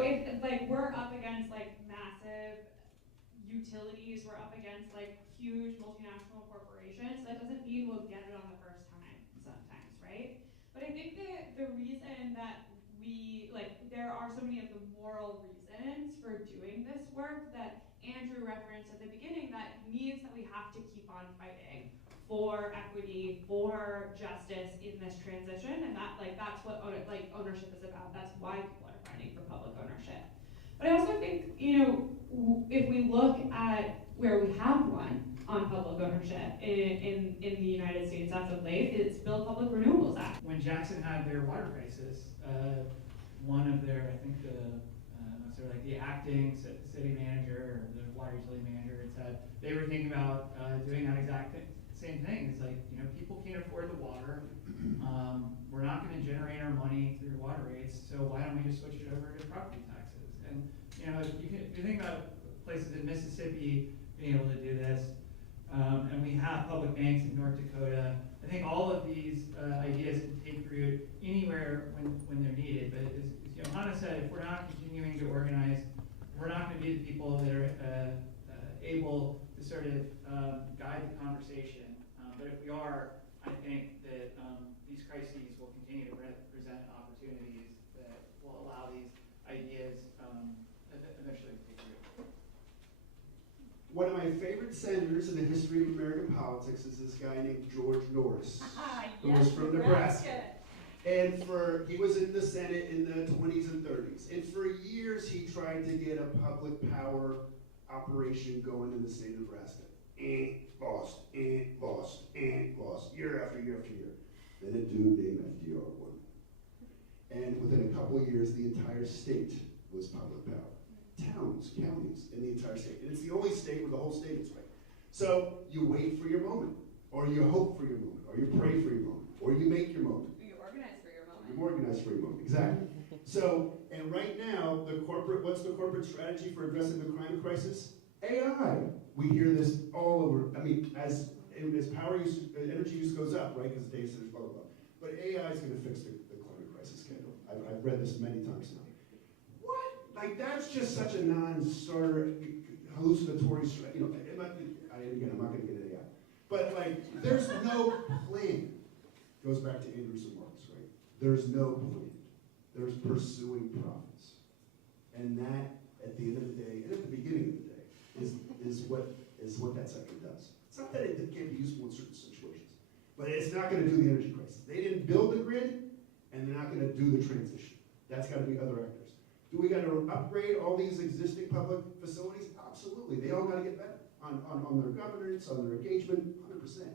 we're up against massive utilities, we're up against huge multinational corporations. That doesn't mean we'll get it on the first time sometimes, right? But I think that the reason that there are so many of the moral reasons for doing this work that Andrew referenced at the beginning that means that we have to keep on fighting for equity, for justice in this transition, and that's what ownership is about. That's why people are fighting for public ownership. But I also think, if we look at where we have won on public ownership in the United States as of late, it's Build Public Renewables Act. When Jackson had their water crisis, one of their, I think the acting city manager or the water utility manager had said they were thinking about doing that exact same thing. It's people can't afford the water. We're not going to generate our money through water rates, so why don't we just switch it over to property taxes? And if you think about places in Mississippi being able to do this, and we have public banks in North Dakota. I think all of these ideas can take root anywhere when they're needed. But as Johanna said, if we're not continuing to organize, we're not going to be the people that are able to sort of guide the conversation. But if we are, I think that these crises will continue to present opportunities that will allow these ideas eventually to take root. One of my favorite senators in the history of American politics is this guy named George Norris, who was from Nebraska. And he was in the Senate in the 20s and 30s. And for years, he tried to get a public power operation going in the state of Nebraska. Lost, lost, year after year after year. Then a dude named FDR won. And within a couple of years, the entire state was public power. Towns, counties, in the entire state. And it's the only state where the whole state is right. So you wait for your moment, or you hope for your moment, or you pray for your moment, or you make your moment. You organize for your moment. You organize for your moment, exactly. So, and right now, what's the corporate strategy for addressing the climate crisis? AI. We hear this all over. I mean, as power use, energy use goes up, right? Because data centers, blah, blah, blah. But AI is going to fix the climate crisis, Kendall. I've read this many times now. What? That's just such a non-starter, hallucinatory, I'm not going to get into AI. But there's no plan. Goes back to Andrew's remarks, right? There's no plan. There's pursuing profits. And that, at the end of the day, and at the beginning of the day, is what that sector does. It's not that it can't be useful in certain situations, but it's not going to do the energy crisis. They didn't build the grid, and they're not going to do the transition. That's got to be other actors. Do we got to upgrade all these existing public facilities? Absolutely. They all got to get better on their governance, on their engagement, 100%.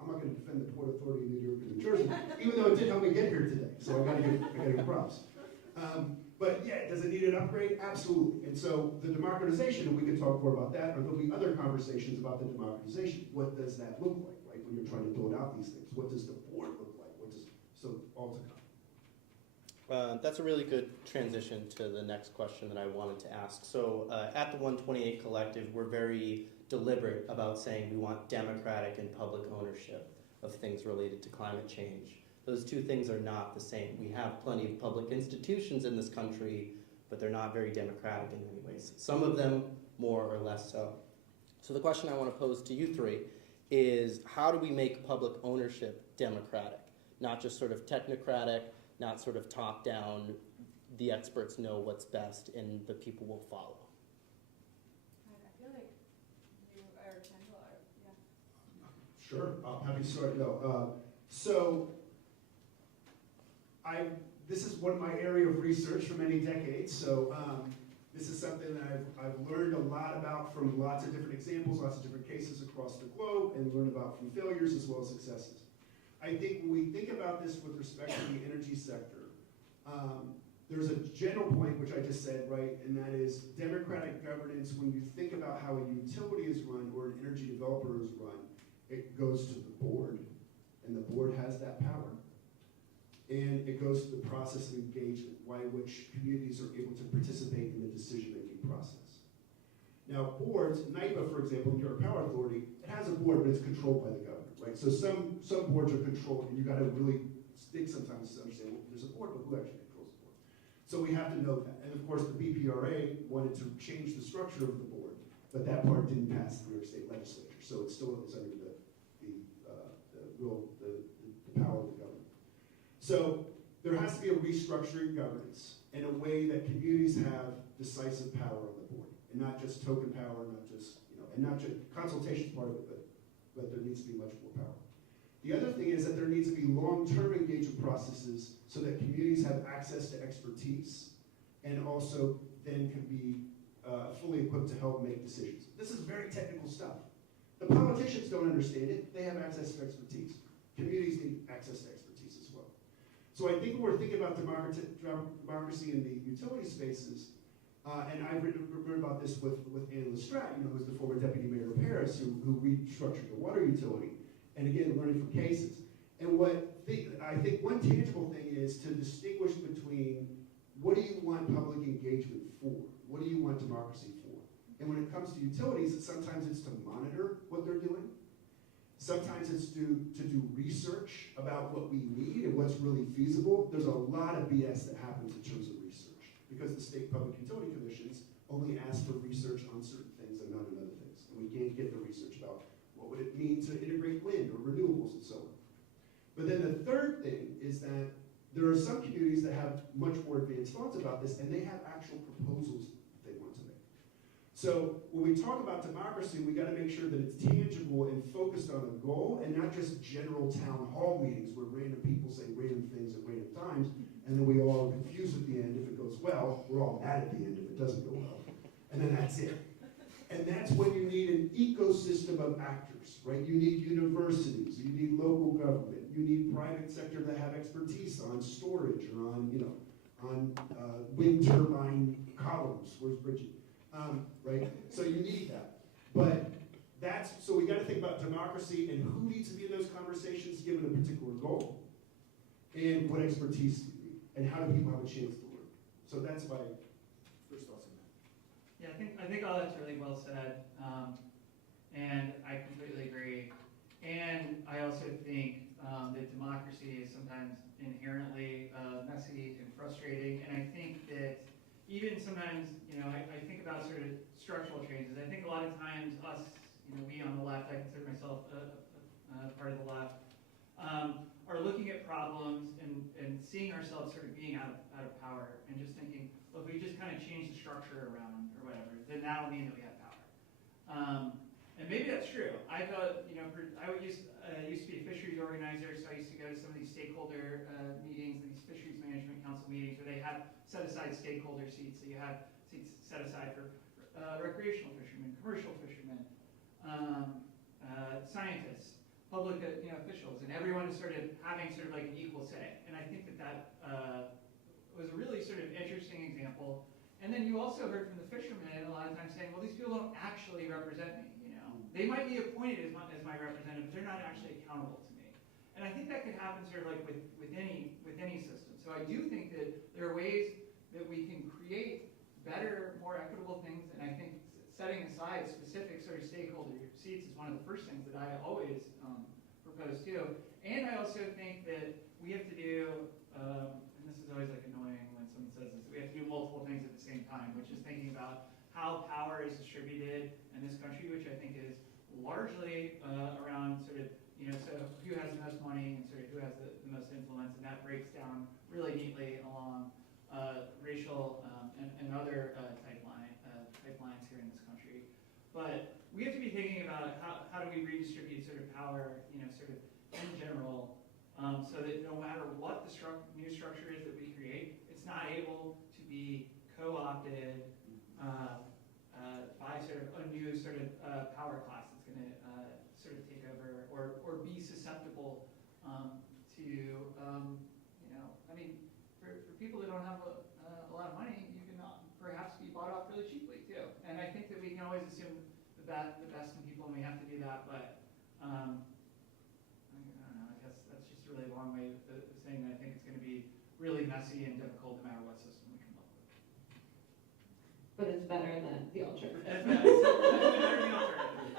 I'm not going to defend the Port Authority in New Jersey, even though it did help me get here today. So I got to give props. But yeah, does it need an upgrade? Absolutely. And so the democratization, and we can talk more about that, or there'll be other conversations about the democratization. What does that look like, right? When you're trying to build out these things, what does the board look like? What does So all to come. That's a really good transition to the next question that I wanted to ask. So at the 128 Collective, we're very deliberate about saying we want democratic and public ownership of things related to climate change. Those two things are not the same. We have plenty of public institutions in this country, but they're not very democratic in many ways. Some of them more or less so. So the question I want to pose to you three is, how do we make public ownership democratic? Not just sort of technocratic, not sort of top-down, the experts know what's best and the people will follow. I feel like you or Kendall are, yeah. Sure, I'm happy to start. No, so this is one of my area of research for many decades. So this is something that I've learned a lot about from lots of different examples, lots of different cases across the globe, and learned about from failures as well as successes. I think when we think about this with respect to the energy sector, there's a general point which I just said, right, and that is democratic governance. When you think about how a utility is run or an energy developer is run, it goes to the board, and the board has that power. And it goes to the process of engagement, by which communities are able to participate in the decision-making process. Now, boards, NYPA, for example, New York Power Authority, it has a board, but it's controlled by the governor, right? So some boards are controlled, and you got to really stick sometimes to understand, well, there's a board, but who actually controls the board? So we have to know that. And of course, the BPRA wanted to change the structure of the board, but that part didn't pass the New York State Legislature, so it still is under the power of the government. So there has to be a restructuring governance in a way that communities have decisive power on the board, and not just token power, not just, and not just consultation part of it, but there needs to be much more power. The other thing is that there needs to be long-term engagement processes so that communities have access to expertise and also then can be fully equipped to help make decisions. This is very technical stuff. The politicians don't understand it. They have access to expertise. Communities need access to expertise as well. So I think when we're thinking about democracy in the utility spaces, and I've written about this with Anne Lestrade, who's the former deputy mayor of Paris, who restructured the water utility, and again, learning from cases. And I think one tangible thing is to distinguish between what do you want public engagement for? What do you want democracy for? And when it comes to utilities, sometimes it's to monitor what they're doing. Sometimes it's to do research about what we need and what's really feasible. There's a lot of BS that happens in terms of research because the state public utility commissions only ask for research on certain things and not on other things. And we can't get the research about what would it mean to integrate wind or renewables and so on. But then the third thing is that there are some communities that have much more advanced thoughts about this, and they have actual proposals they want to make. So when we talk about democracy, we got to make sure that it's tangible and focused on a goal, and not just general town hall meetings where random people say random things at random times, and then we all are confused at the end. If it goes well, we're all mad at the end if it doesn't go well, and then that's it. And that's when you need an ecosystem of actors, right? You need universities, you need local government, you need private sector that have expertise on storage or on, wind turbine columns. Where's Bridget? Right? So you need that. But so we got to think about democracy and who needs to be in those conversations given a particular goal, and what expertise do you need, and how do people have a chance to learn. So that's my first thoughts on that. Yeah, I think all that's really well said, and I completely agree. And I also think that democracy is sometimes inherently messy and frustrating, and I think that even sometimes, I think about sort of structural changes. I think a lot of times us, we on the left, I consider myself part of the left, are looking at problems and seeing ourselves sort of being out of power and just thinking, well, if we just kind of change the structure around or whatever, then that'll mean that we have power. And maybe that's true. I thought, I used to be a fisheries organizer, so I used to go to some of these stakeholder meetings, these fisheries management council meetings, where they have set aside stakeholder seats. So you have seats set aside for recreational fishermen, commercial fishermen, scientists, public officials, and everyone is sort of having sort of like an equal say. And I think that was a really sort of interesting example. And then you also heard from the fishermen a lot of times saying, well, these people don't actually represent me. They might be appointed as my representative, but they're not actually accountable to me. And I think that could happen sort of like with any system. So I do think that there are ways that we can create better, more equitable things, and I think setting aside specific sort of stakeholder seats is one of the first things that I always propose too. And I also think that we have to do, and this is always like annoying when someone says this, we have to do multiple things at the same time, which is thinking about how power is distributed in this country, which I think is largely around sort of, so who has the most money and sort of who has the most influence, and that breaks down really neatly along racial and other pipelines here in this country. But we have to be thinking about how do we redistribute sort of power, sort of in general, so that no matter what the new structure is that we create, it's not able to be co-opted by sort of a new sort of power class that's going to sort of take over or be susceptible to, I mean, for people that don't have a lot of money, you can perhaps be bought off really cheaply too. And I think that we can always assume the best in people, and we have to do that. But I don't know. I guess that's just a really long way of saying that I think it's going to be really messy and difficult no matter what system we come up with. But it's better than the alternative. It's better than the alternative.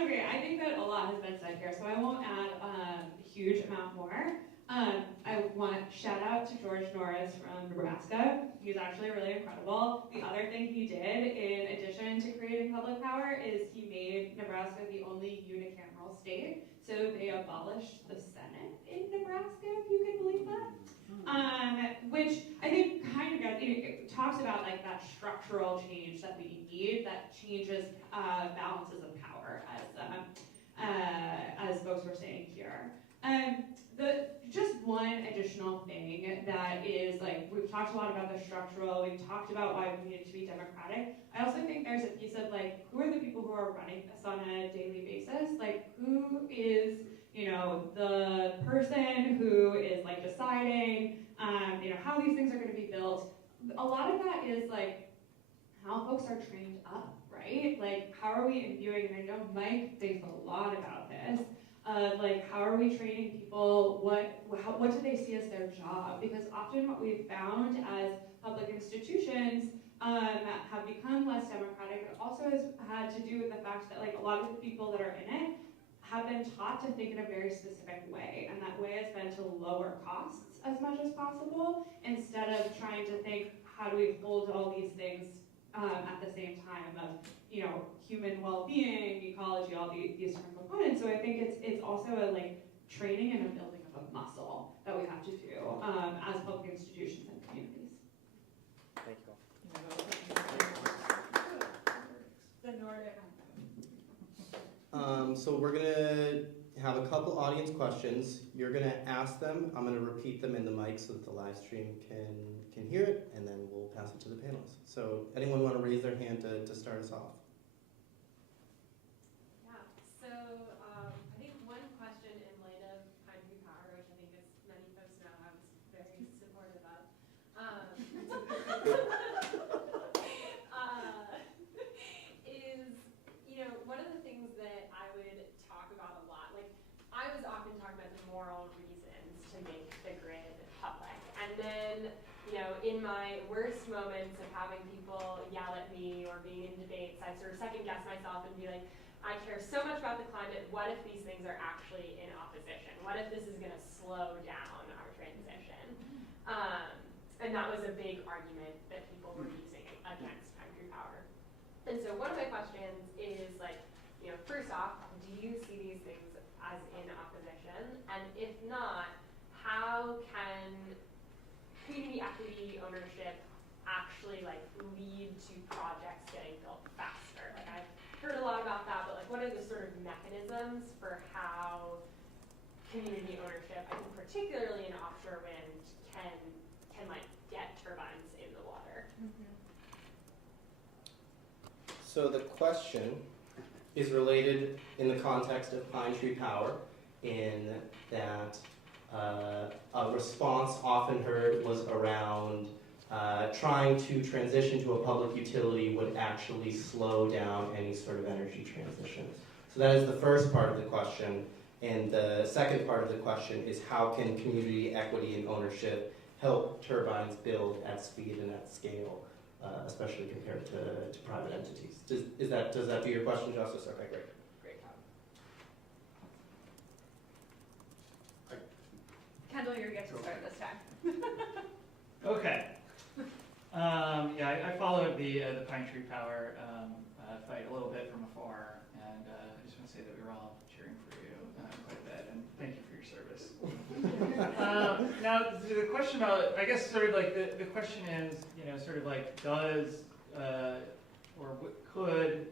Okay, I think that a lot has been said here, so I won't add a huge amount more. I want to shout out to George Norris from Nebraska. He's actually really incredible. The other thing he did, in addition to creating public power, is he made Nebraska the only unicameral state. So they abolished the Senate in Nebraska, if you can believe that. Which I think kind of it talks about like that structural change that we need, that changes balances of power, as folks were saying here. Just one additional thing that is like, we've talked a lot about the structural, we've talked about why we need it to be democratic. I also think there's a piece of like, who are the people who are running this on a daily basis? Like, who is, the person who is like deciding, how these things are going to be built? A lot of that is like how folks are trained up, right? Like, how are we imbuing, and I know Mike thinks a lot about this, like, how are we training people, what do they see as their job? Because often what we've found as public institutions have become less democratic. It also has had to do with the fact that like a lot of the people that are in it have been taught to think in a very specific way, and that way has been to lower costs as much as possible, instead of trying to think, how do we hold all these things at the same time of, human well-being, ecology, all these different components. So I think it's also a like training and a building of a muscle that we have to do as public institutions and communities. Thank you all. The Nordic. So we're gonna have a couple audience questions. You're gonna ask them. I'm gonna repeat them in the mic so that the live stream can hear it, and then we'll pass it to the panelists. So anyone want to raise their hand to start us off? Yeah, so I think one question in light of Pine Tree Power, which I think as many folks know I was very supportive of, is, one of the things that I would talk about a lot, like I was often talking about the moral reasons to make the grid public. And then, in my worst moments of having people yell at me or being in debates, I sort of second guess myself and be like, I care so much about the climate, what if these things are actually in opposition? What if this is going to slow down our transition? And that was a big argument that people were using against Pine Tree Power. And so one of my questions is like, first off, do you see these things as in opposition? And if not, how can community equity ownership actually like lead to projects getting built faster? Like I've heard a lot about that, but like what are the sort of mechanisms for how community ownership, I think particularly in offshore wind, can like get turbines in the water? Mm-hmm. So the question is related in the context of Pine Tree Power, in that a response often heard was around trying to transition to a public utility would actually slow down any sort of energy transition. So that is the first part of the question. And the second part of the question is how can community equity and ownership help turbines build at speed and at scale, especially compared to private entities? Does that do your question, Justice? Okay, great. Kendall, you get to start this time. Okay. I followed the Pine Tree Power fight a little bit from afar, and I just want to say that we were all cheering for you quite a bit, and thank you for your service. Now, the question about, I guess, sort of like the question is, sort of like, does could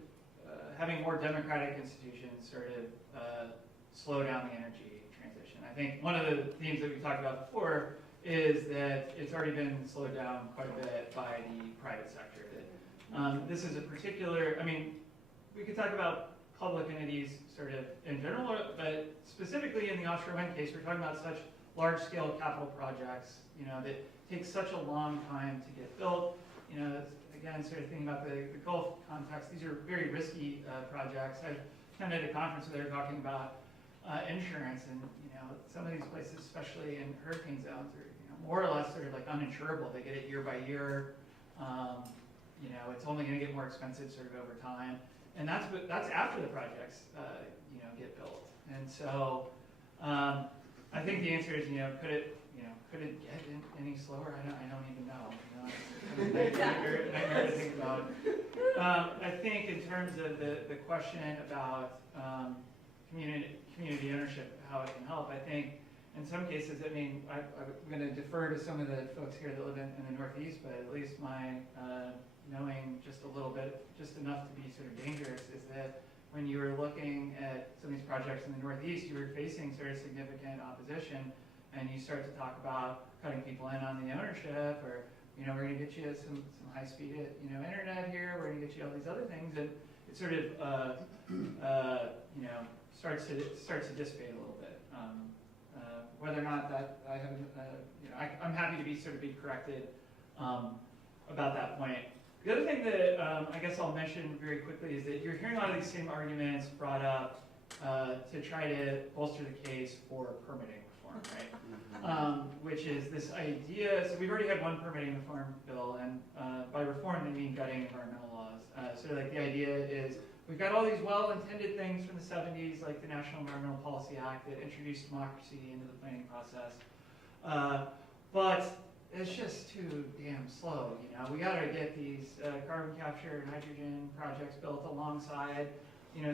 having more democratic institutions sort of slow down the energy transition? I think one of the themes that we talked about before is that it's already been slowed down quite a bit by the private sector. This is a particular, we could talk about public entities sort of in general, but specifically in the offshore wind case, we're talking about such large-scale capital projects, that take such a long time to get built. Again, sort of thinking about the Gulf context, these are very risky projects. I attended a conference where they were talking about insurance, and some of these places, especially in hurricane zones, are more or less sort of like uninsurable. They get it year by year. It's only going to get more expensive sort of over time, and that's after the projects get built. And so I think the answer is could it get any slower? I don't even know. It's nightmare to think about. I think in terms of the question about community ownership, how it can help, I think in some cases, I'm going to defer to some of the folks here that live in the Northeast, but at least my knowing just a little bit, just enough to be sort of dangerous, is that when you were looking at some of these projects in the Northeast, you were facing sort of significant opposition, and you start to talk about cutting people in on the ownership, or we're going to get you some high-speed internet here, we're going to get you all these other things, and it sort of starts to dissipate a little bit. Whether or not that I haven't, I'm happy to be corrected about that point. The other thing that I guess I'll mention very quickly is that you're hearing a lot of these same arguments brought up to try to bolster the case for permitting reform, right? Which is this idea, so we've already had one permitting reform bill, and by reform they mean gutting environmental laws. So like the idea is we've got all these well-intended things from the 70s, like the National Environmental Policy Act that introduced democracy into the planning process. But it's just too damn slow, We got to get these carbon capture and hydrogen projects built alongside,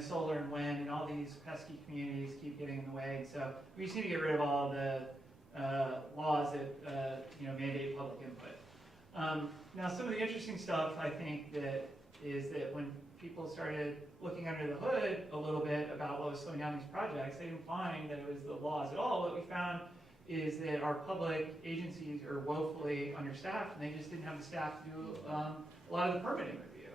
solar and wind, and all these pesky communities keep getting in the way. So we just need to get rid of all the laws that mandate public input. Now, some of the interesting stuff I think that is that when people started looking under the hood a little bit about what was slowing down these projects, they didn't find that it was the laws at all. What we found is that our public agencies are woefully understaffed, and they just didn't have the staff to do a lot of the permitting review.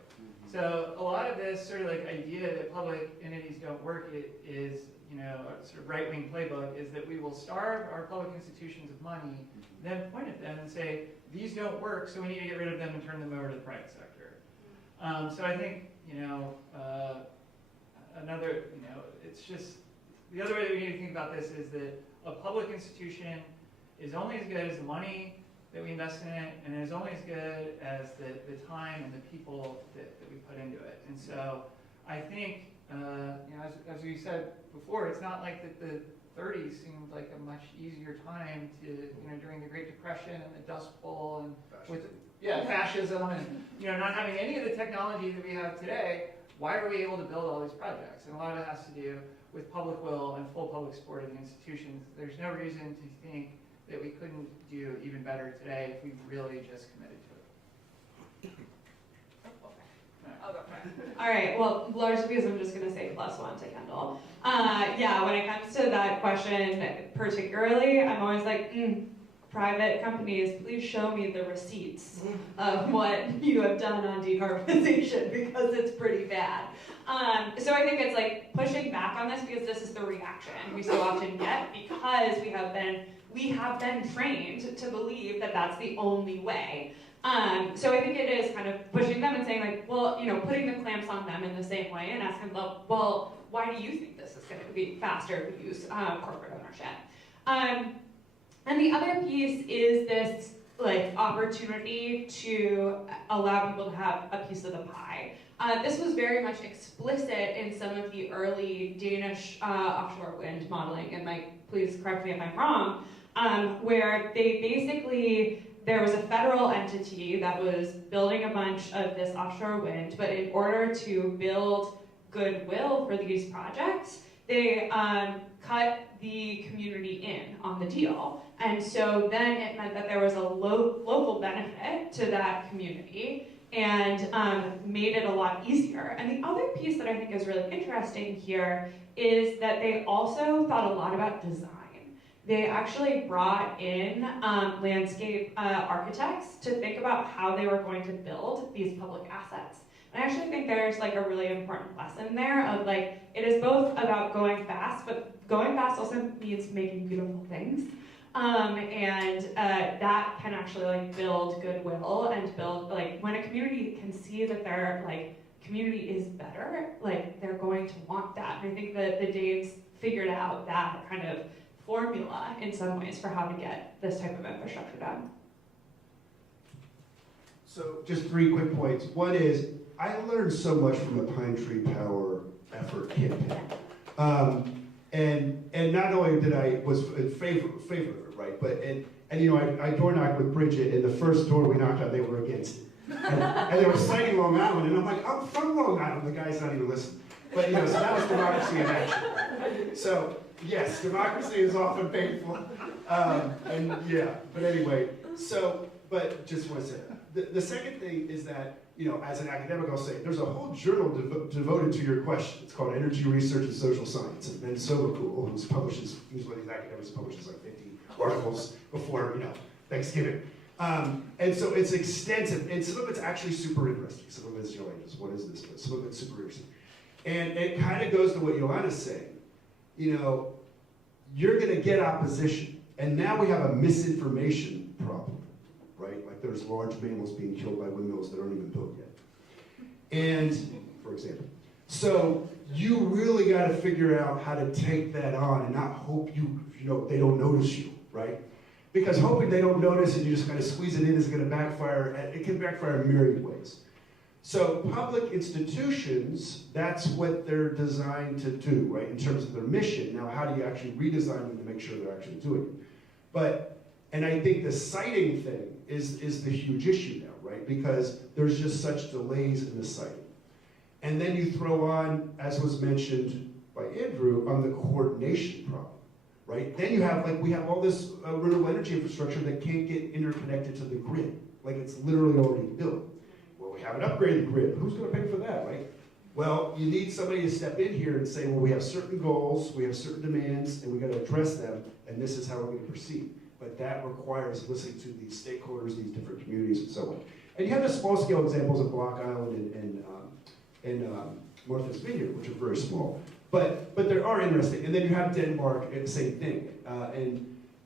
So a lot of this sort of like idea that public entities don't work is, a sort of right-wing playbook, is that we will starve our public institutions of money, then point at them and say, these don't work, so we need to get rid of them and turn them over to the private sector. So I think, it's just, the other way that we need to think about this is that a public institution is only as good as the money that we invest in it, and is only as good as the time and the people that we put into it. And so I think, as we said before, it's not like that the 30s seemed like a much easier time to, during the Great Depression and the Dust Bowl and fascism and, not having any of the technology that we have today. Why are we able to build all these projects? And a lot of it has to do with public will and full public support of the institutions. There's no reason to think that we couldn't do even better today if we really just committed to it. I'll go for it. All right, well, largely because I'm just going to say +1 to Kendall. When it comes to that question particularly, I'm always like, private companies, please show me the receipts of what you have done on decarbonization, because it's pretty bad. So I think it's like pushing back on this, because this is the reaction we so often get, because we have been trained to believe that that's the only way. So I think it is kind of pushing them and saying like, well, putting the clamps on them in the same way and asking them, well, why do you think this is going to be faster if we use corporate ownership? And the other piece is this like opportunity to allow people to have a piece of the pie. This was very much explicit in some of the early Danish offshore wind modeling, and please correct me if I'm wrong, where they basically, there was a federal entity that was building a bunch of this offshore wind, but in order to build goodwill for these projects, they cut the community in on the deal. And so then it meant that there was a local benefit to that community and made it a lot easier. And the other piece that I think is really interesting here is that they also thought a lot about design. They actually brought in landscape architects to think about how they were going to build these public assets. And I actually think there's like a really important lesson there of like, it is both about going fast, but going fast also means making beautiful things. That can actually like build goodwill and build, like when a community can see that their like community is better, like they're going to want that. And I think that the Danes figured out that kind of formula in some ways for how to get this type of infrastructure done. So just 3 quick points. One is, I learned so much from the Pine Tree Power effort campaign. And not only did I was in favor of it, right? But I door knocked with Bridget, and the first door we knocked on, they were against it. And they were citing Long Island, and I'm like, I'm from Long Island. The guy's not even listening. But so that was democracy in action. So yes, democracy is often painful. But anyway, but just want to say, the second thing is that, as an academic, I'll say, there's a whole journal devoted to your question. It's called Energy Research and Social Science. And Ben Sovacool, who's publishes, he's one of these academics, publishes like 50 articles before, Thanksgiving. And so it's extensive, and some of it's actually super interesting. Some of it's, what is this? But some of it's super interesting. And it kind of goes to what Johanna's saying. You're going to get opposition. And now we have a misinformation problem, right? Like there's large mammals being killed by windmills that aren't even built yet. And, for example. So you really got to figure out how to take that on and not hope they don't notice you, right? Because hoping they don't notice and you just kind of squeeze it in is going to backfire. It can backfire in myriad ways. So public institutions, that's what they're designed to do, right, in terms of their mission. Now, how do you actually redesign them to make sure they're actually doing it? And I think the siting thing is the huge issue now, right, because there's just such delays in the siting. And then you throw on, as was mentioned by Andrew, on the coordination problem, right? Then you have, we have all this renewable energy infrastructure that can't get interconnected to the grid. Like it's literally already built. We haven't upgraded the grid. Who's going to pay for that, right? Well, you need somebody to step in here and say, well, we have certain goals, we have certain demands, and we got to address them, and this is how we're going to proceed. But that requires listening to these stakeholders, these different communities, and so on. And you have the small-scale examples of Block Island and Martha's Vineyard, which are very small. But they are interesting. And then you have Denmark, and the same thing.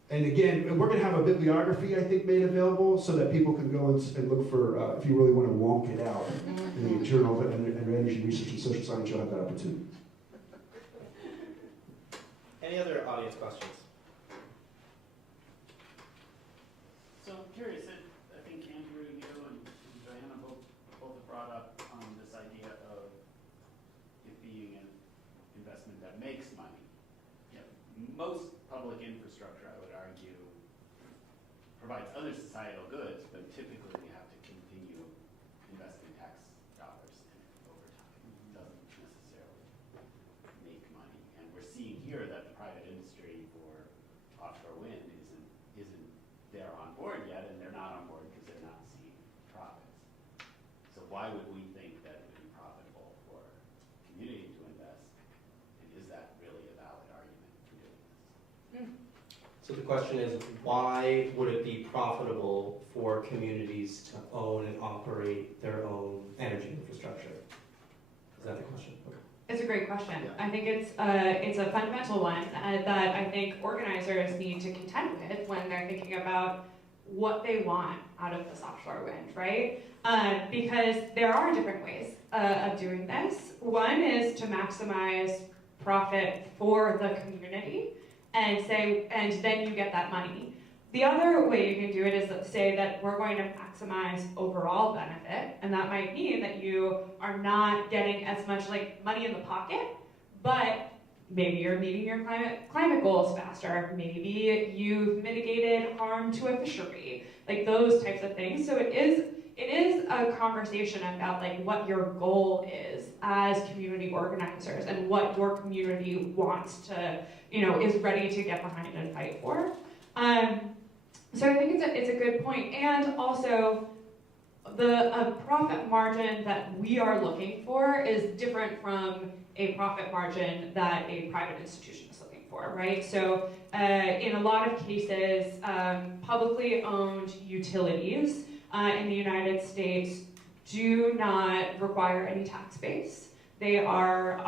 And again, we're going to have a bibliography, I think, made available so that people can go and look for, if you really want to wonk it out in the Journal of Energy Research and Social Science, you'll have that opportunity. Any other audience questions? So I'm curious, I think Andrew, you and Johanna both have brought up this idea of it being an investment that makes money. Most public infrastructure, I would argue, provides other societal goods, but typically you have to continue investing tax dollars in it over time. It doesn't necessarily make money. And we're seeing here that the private industry for offshore wind isn't there on board yet, and they're not on board because they're not seeing profits. So why would we think that it would be profitable for community to invest? And is that really a valid argument for doing this? So the question is, why would it be profitable for communities to own and operate their own energy infrastructure? Is that the question? Okay. It's a great question. Yeah. I think it's a fundamental one that I think organizers need to contend with when they're thinking about what they want out of this offshore wind, right? Because there are different ways of doing this. One is to maximize profit for the community and then you get that money. The other way you can do it is say that we're going to maximize overall benefit, and that might mean that you are not getting as much like money in the pocket, but maybe you're meeting your climate goals faster. Maybe you've mitigated harm to a fishery, like those types of things. So it is a conversation about like what your goal is as community organizers and what your community wants to, is ready to get behind and fight for. So I think it's a good point. And also, the profit margin that we are looking for is different from a profit margin that a private institution is looking for, right? So in a lot of cases, publicly owned utilities in the United States do not require any tax base. They are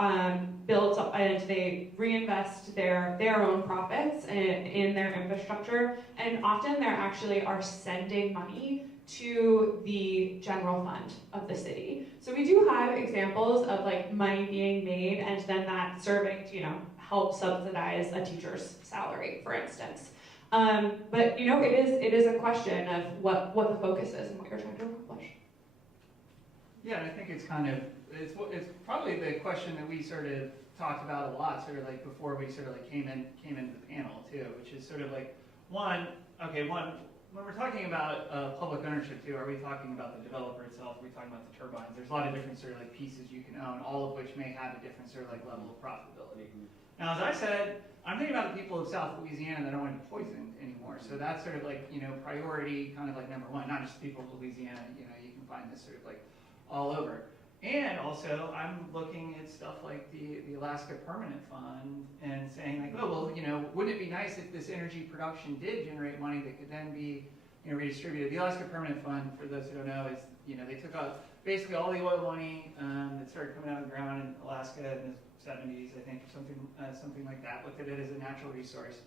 built and they reinvest their own profits in their infrastructure, and often they actually are sending money to the general fund of the city. So we do have examples of like money being made and then that serving to help subsidize a teacher's salary, for instance. But it is a question of what the focus is and what you're trying to accomplish. Yeah, and I think it's it's probably the question that we sort of talked about a lot, sort of like before we sort of like came into the panel too, which is sort of like one, when we're talking about public ownership too, are we talking about the developer itself? Are we talking about the turbines? There's a lot of different sort of like pieces you can own, all of which may have a different sort of like level of profitability. Now, as I said, I'm thinking about the people of South Louisiana that don't want to be poisoned anymore. So that's sort of like, priority kind of like number one, not just the people of Louisiana, you can find this sort of like all over. And also, I'm looking at stuff like the Alaska Permanent Fund and saying like, oh, well, wouldn't it be nice if this energy production did generate money that could then be, redistributed? The Alaska Permanent Fund, for those who don't know, is, they took out basically all the oil money that started coming out of the ground in Alaska in the 70s, I think, something like that, looked at it as a natural resource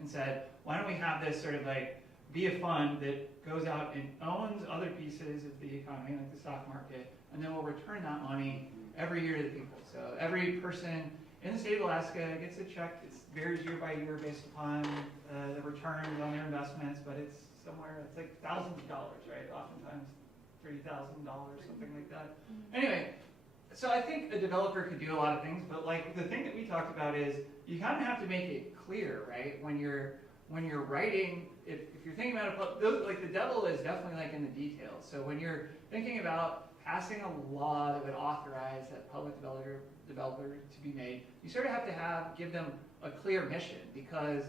and said, why don't we have this sort of like be a fund that goes out and owns other pieces of the economy, like the stock market, and then we'll return that money every year to the people. So every person in the state of Alaska gets a check. It varies year by year based upon the returns on their investments, but it's like thousands of dollars, right? Oftentimes $30,000, something like that. Anyway, so I think a developer could do a lot of things, but like the thing that we talked about is you kind of have to make it clear, right? When you're writing, if you're thinking about like the devil is definitely like in the details. So when you're thinking about passing a law that would authorize that public developer to be made, you sort of have to give them a clear mission because,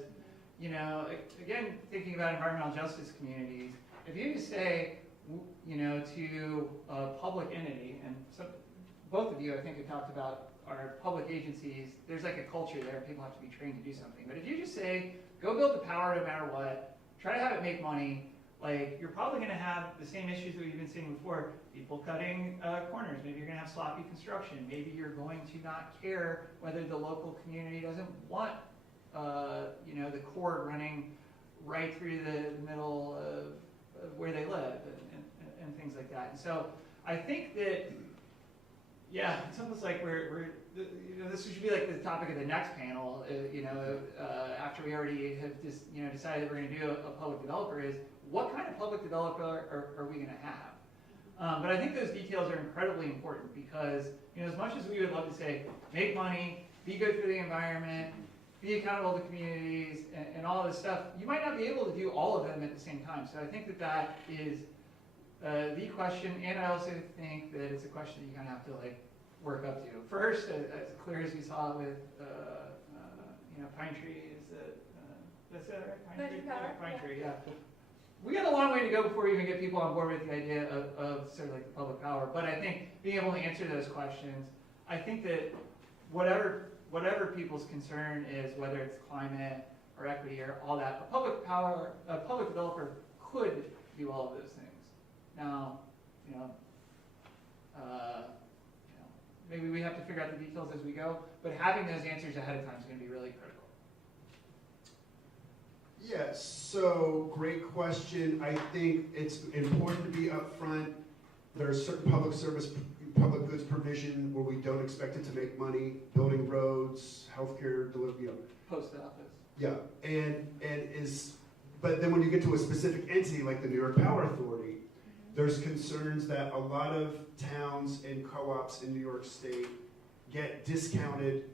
again, thinking about environmental justice communities, if you just say, to a public entity, and so both of you, I think, have talked about our public agencies, there's like a culture there, people have to be trained to do something. But if you just say, go build the power no matter what, try to have it make money, like you're probably going to have the same issues that we've been seeing before, people cutting corners, maybe you're going to have sloppy construction, maybe you're going to not care whether the local community doesn't want the cord running right through the middle of where they live and things like that. And so I think that, yeah, it's almost like this should be like the topic of the next panel, after we already have just, decided that we're going to do a public developer is, what kind of public developer are we going to have? But I think those details are incredibly important because, as much as we would love to say, make money, be good for the environment, be accountable to communities, and all this stuff, you might not be able to do all of them at the same time. So I think that is the question, and I also think that it's a question that you kind of have to like work up to. First, as clear as we saw with Pine Tree, that's it, right? Pine Tree, Pine Tree, yeah. We got a long way to go before we even get people on board with the idea of sort of like the public power. But I think being able to answer those questions, I think that whatever people's concern is, whether it's climate or equity or all that, a public developer could do all of those things. Now, maybe we have to figure out the details as we go, but having those answers ahead of time is going to be really critical. Yes, so great question. I think it's important to be upfront. There are certain public goods provision where we don't expect it to make money, building roads, healthcare, delivery, Post office. yeah, but then when you get to a specific entity like the New York Power Authority, there's concerns that a lot of towns and co-ops in New York State get discounted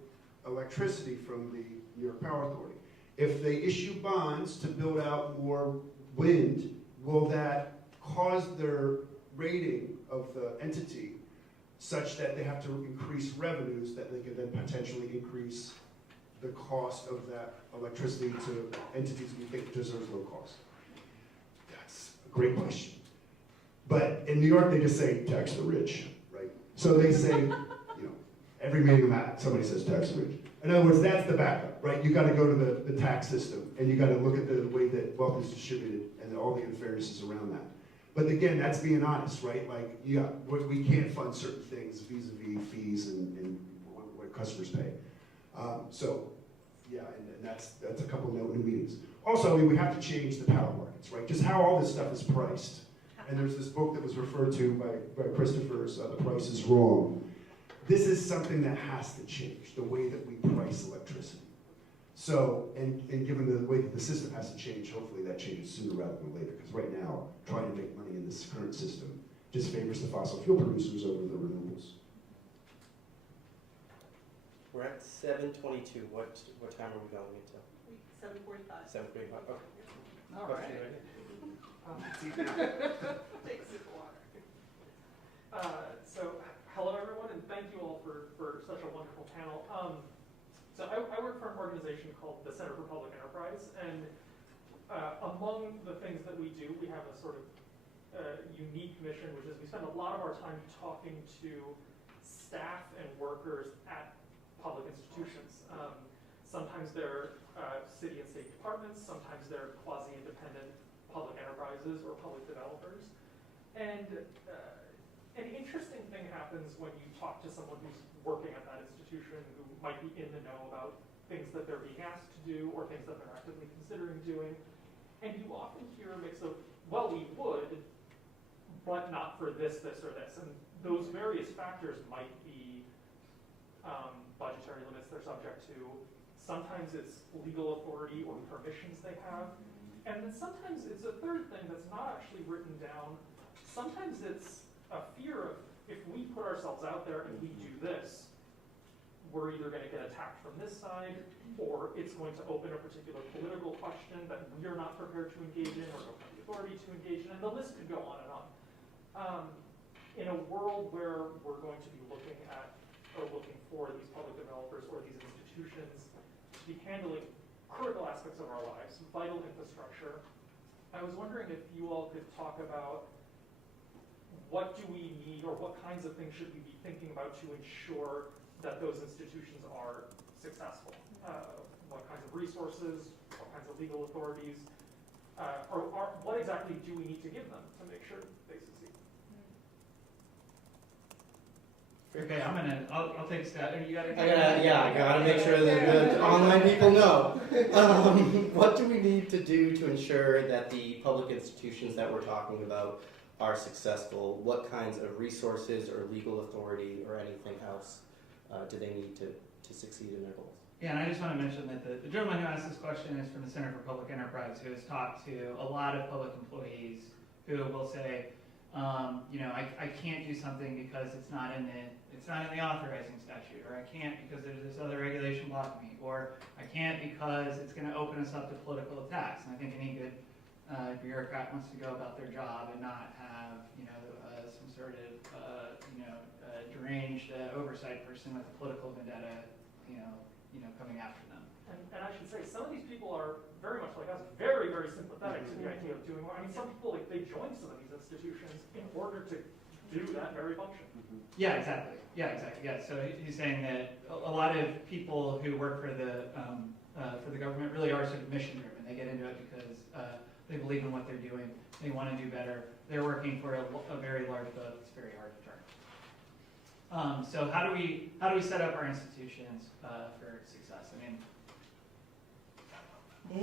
electricity from the New York Power Authority. If they issue bonds to build out more wind, will that cause their rating of the entity such that they have to increase revenues that they can then potentially increase the cost of that electricity to entities we think deserve low cost? That's a great question. But in New York, they just say tax the rich, right? So they say, you know, every meeting somebody says tax the rich. In other words, that's the backup, right? You got to go to the tax system, and you got to look at the way that wealth is distributed and all the unfairnesses around that. But again, that's being honest, right? Like, yeah, we can't fund certain things vis-a-vis fees and what customers pay. So, yeah, and that's a couple of new meetings. Also, I mean, we have to change the power markets, right? Just how all this stuff is priced. And there's this book that was referred to by Christopher's, The Price is Wrong. This is something that has to change, the way that we price electricity. So, and given the way that the system has to change, hopefully that changes sooner rather than later. Because right now, trying to make money in this current system just favors the fossil fuel producers over the renewables. We're at 7:22. What time are we going into? 7:45. 7:45. Okay. All right. Take a sip of water. So, hello everyone, and thank you all for such a wonderful panel. So I work for an organization called the Center for Public Enterprise, and among the things that we do, we have a sort of unique mission, which is we spend a lot of our time talking to staff and workers at public institutions. Sometimes they're city and state departments, sometimes they're quasi-independent public enterprises or public developers. And an interesting thing happens when you talk to someone who's working at that institution who might be in the know about things that they're being asked to do or things that they're actively considering doing. And you often hear a mix of, well, we would, but not for this, this, or this. And those various factors might be budgetary limits they're subject to. Sometimes it's legal authority or permissions they have. And then sometimes it's a third thing that's not actually written down. Sometimes it's a fear of, if we put ourselves out there and we do this, we're either going to get attacked from this side, or it's going to open a particular political question that we are not prepared to engage in, or don't have the authority to engage in, and the list could go on and on. In a world where we're going to be looking at, or looking for these public developers or these institutions to be handling critical aspects of our lives, vital infrastructure, I was wondering if you all could talk about what do we need, or what kinds of things should we be thinking about to ensure that those institutions are successful? What kinds of resources, what kinds of legal authorities, or what exactly do we need to give them to make sure they succeed? Okay, I'll take a stab. You got it? I gotta make sure that the online people know. What do we need to do to ensure that the public institutions that we're talking about are successful? What kinds of resources or legal authority or anything else do they need to succeed in their goals? Yeah, and I just want to mention that the gentleman who asked this question is from the Center for Public Enterprise, who has talked to a lot of public employees who will say, you know, I can't do something because it's not in the authorizing statute, or I can't because there's this other regulation blocking me, or I can't because it's going to open us up to political attacks. And I think any good bureaucrat wants to go about their job and not have, you know, some sort of, deranged oversight person with a political vendetta, coming after them. And I should say, some of these people are very much like us, very, very sympathetic to the idea of doing more. I mean, some people, like, they join some of these institutions in order to do that very function. Yeah, exactly. Yeah, so he's saying that a lot of people who work for the government really are sort of mission driven. They get into it because they believe in what they're doing. They want to do better. They're working for a very large boat that's very hard to turn. So how do we set up our institutions for success? I mean, All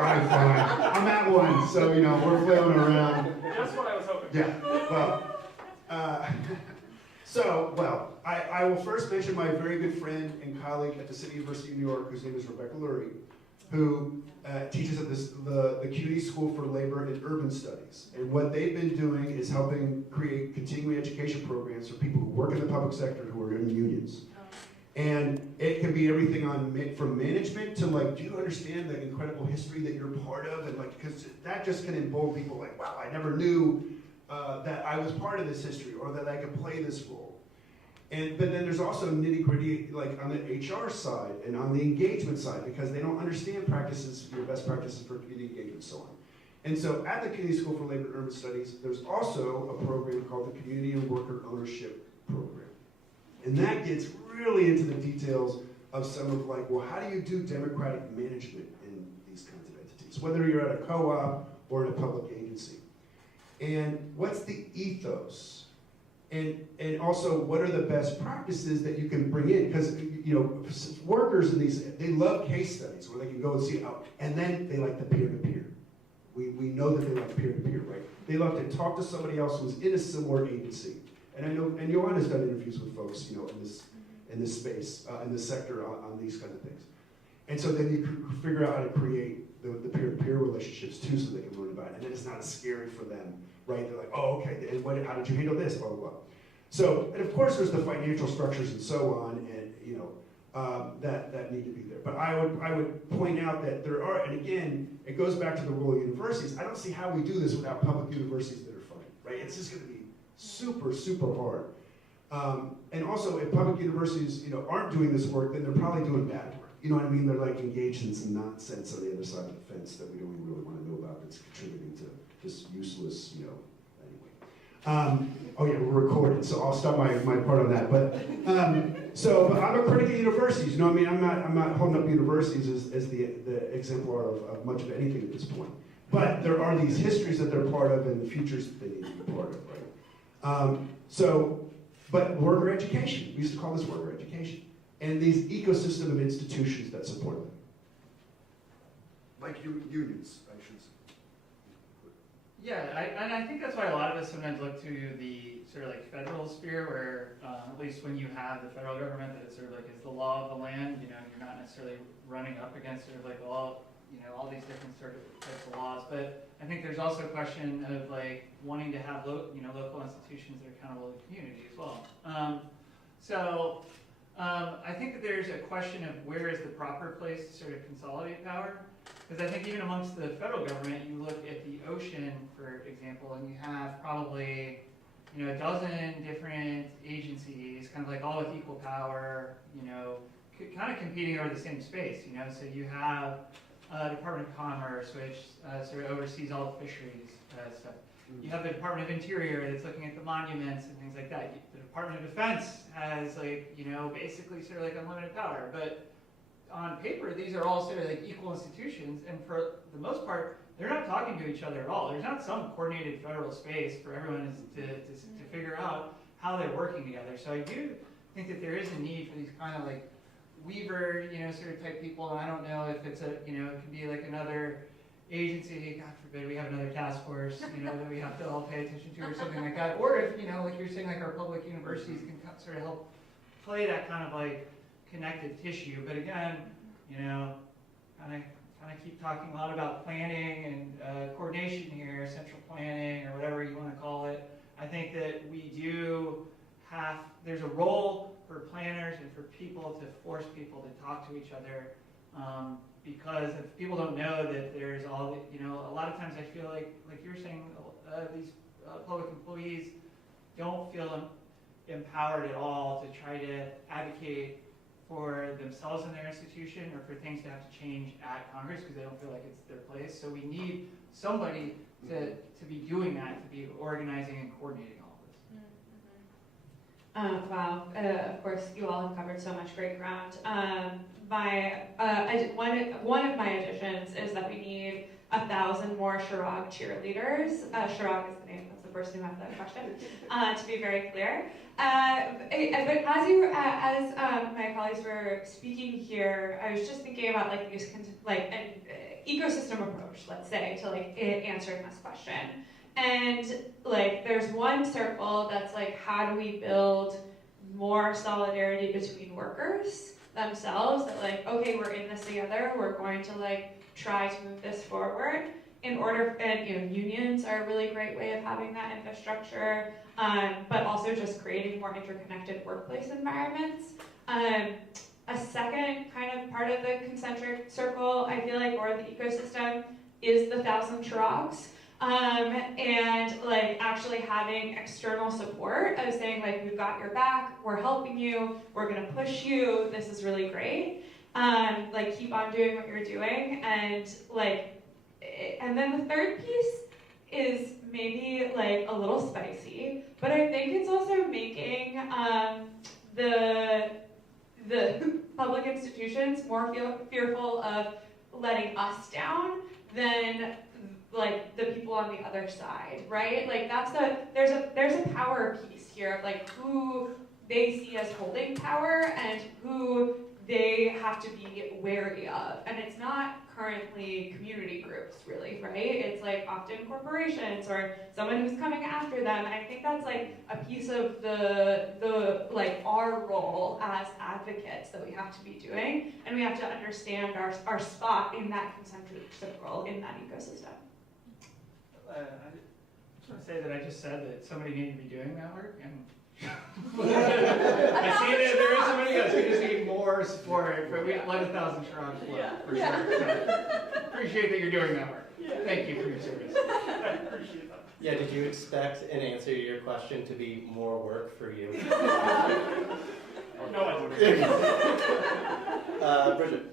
right, fine. I'm at one, so we're flailing around. Just what I was hoping. Yeah. Well, I will first mention my very good friend and colleague at the City University of New York, whose name is Rebecca Lurie, who teaches at the CUNY School for Labor and Urban Studies. And what they've been doing is helping create continuing education programs for people who work in the public sector who are in unions. And it can be everything from management to do you understand the incredible history that you're part of? And because that just can embolden people wow, I never knew that I was part of this history or that I could play this role. But then there's also nitty gritty on the HR side and on the engagement side because they don't understand practices, best practices for community engagement and so on. And so at the CUNY School for Labor and Urban Studies, there's also a program called the Community and Worker Ownership Program. And that gets really into the details of some of well, how do you do democratic management in these kinds of entities, whether you're at a co-op or in a public agency. And what's the ethos? And also, what are the best practices that you can bring in? Because, workers in these, they love case studies where they can go and see, and then they like the peer-to-peer. We know that they like peer-to-peer, right? They love to talk to somebody else who's in a similar agency. And I know, and Johanna's done interviews with folks, in this space, in this sector on these kind of things. And so then you figure out how to create the peer-to-peer relationships too, so they can learn about it. And then it's not as scary for them, right? They're like, oh, okay, and how did you handle this, blah, blah, blah. So, and of course there's the financial structures and so on, and that need to be there. But I would point out that there are, and again, it goes back to the role of universities. I don't see how we do this without public universities that are funded, right? It's just gonna be super, super hard. And also, if public universities, aren't doing this work, then they're probably doing bad work. You know what I mean? They're engaged in some nonsense on the other side of the fence that we don't even really want to know about that's contributing to just useless, anyway. Oh yeah, we're recorded, so I'll stop my part on that. But but I'm a critic of universities. I'm not holding up universities as the exemplar of much of anything at this point. But there are these histories that they're part of and the futures that they need to be part of, right? But worker education, we used to call this worker education. And these ecosystem of institutions that support them. Like unions, I should say. Yeah, and I think that's why a lot of us sometimes look to the sort of federal sphere where, at least when you have the federal government, that it's sort of is the law of the land, you're not necessarily running up against sort of all these different sort of types of laws. But I think there's also a question of wanting to have local institutions that are accountable to the community as well. I think that there's a question of where is the proper place to sort of consolidate power. Because I think even amongst the federal government, you look at the ocean, for example, and you have probably a dozen different agencies, kind of all with equal power, kind of competing over the same space. So you have Department of Commerce, which sort of oversees all the fisheries stuff. You have the Department of Interior that's looking at the monuments and things like that. The Department of Defense has basically sort of unlimited power. But on paper, these are all sort of equal institutions, and for the most part, they're not talking to each other at all. There's not some coordinated federal space for everyone to figure out how they're working together. So I do think that there is a need for these kind of Weaver, sort of type people. And I don't know if it's it could be another agency, God forbid, we have another task force, that we have to all pay attention to or something like that. Or if, like you're saying, our public universities can sort of help play that kind of connective tissue. But again, kind of keep talking a lot about planning and coordination here, central planning or whatever you want to call it. I think that we do there's a role for planners and for people to force people to talk to each other. Because if people don't know that there's all, a lot of times I feel like you're saying, these public employees don't feel empowered at all to try to advocate for themselves and their institution or for things to have to change at Congress because they don't feel like it's their place. So we need somebody to be doing that, to be organizing and coordinating all of this. Wow. Of course, you all have covered so much great ground. One of my additions is that we need 1,000 more Shirag cheerleaders. Shirag is the name of the person who asked that question, to be very clear. But as my colleagues were speaking here, I was just thinking about like these like an ecosystem approach, let's say, to like answering this question. And like there's one circle that's like, how do we build more solidarity between workers themselves, that like, okay, we're in this together, we're going to like try to move this forward in order, and you know, unions are a really great way of having that infrastructure, but also just creating more interconnected workplace environments. A second kind of part of the concentric circle, I feel like, or the ecosystem, is the 1,000 Shrugs. And like actually having external support of saying like, we've got your back, we're helping you, we're gonna push you, this is really great. Like keep on doing what you're doing, and like, and then the third piece is maybe like a little spicy, but I think it's also making the public institutions more fearful of letting us down than like the people on the other side, right? Like there's a power piece here of like who they see as holding power and who they have to be wary of. And it's not currently community groups really, right? It's like often corporations or someone who's coming after them. And I think that's like a piece of the like our role as advocates that we have to be doing. And we have to understand our spot in that concentric circle, in that ecosystem. I just want to say that I just said that somebody needed to be doing that work, and I see that there is somebody else. We just need more support, but we let 1,000 Shrugs for sure. So, appreciate that you're doing that work. Thank you for your service. I appreciate that. Yeah, did you expect an answer to your question to be more work for you? No, I didn't. Bridget.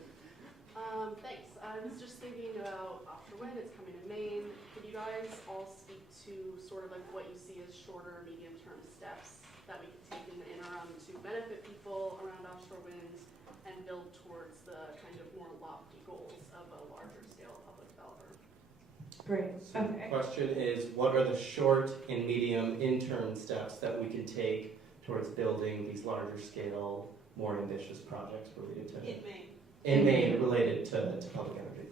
Thanks. I was just thinking about offshore wind. It's coming to Maine. Could you guys all speak to sort of like what you see as shorter, medium-term steps that we can take in the interim to benefit people around offshore wind and build towards the kind of more lofty goals of a larger scale public developer? Great. Okay. Question is, what are the short and medium interim steps that we can take towards building these larger scale, more ambitious projects related to in Maine related to public energy?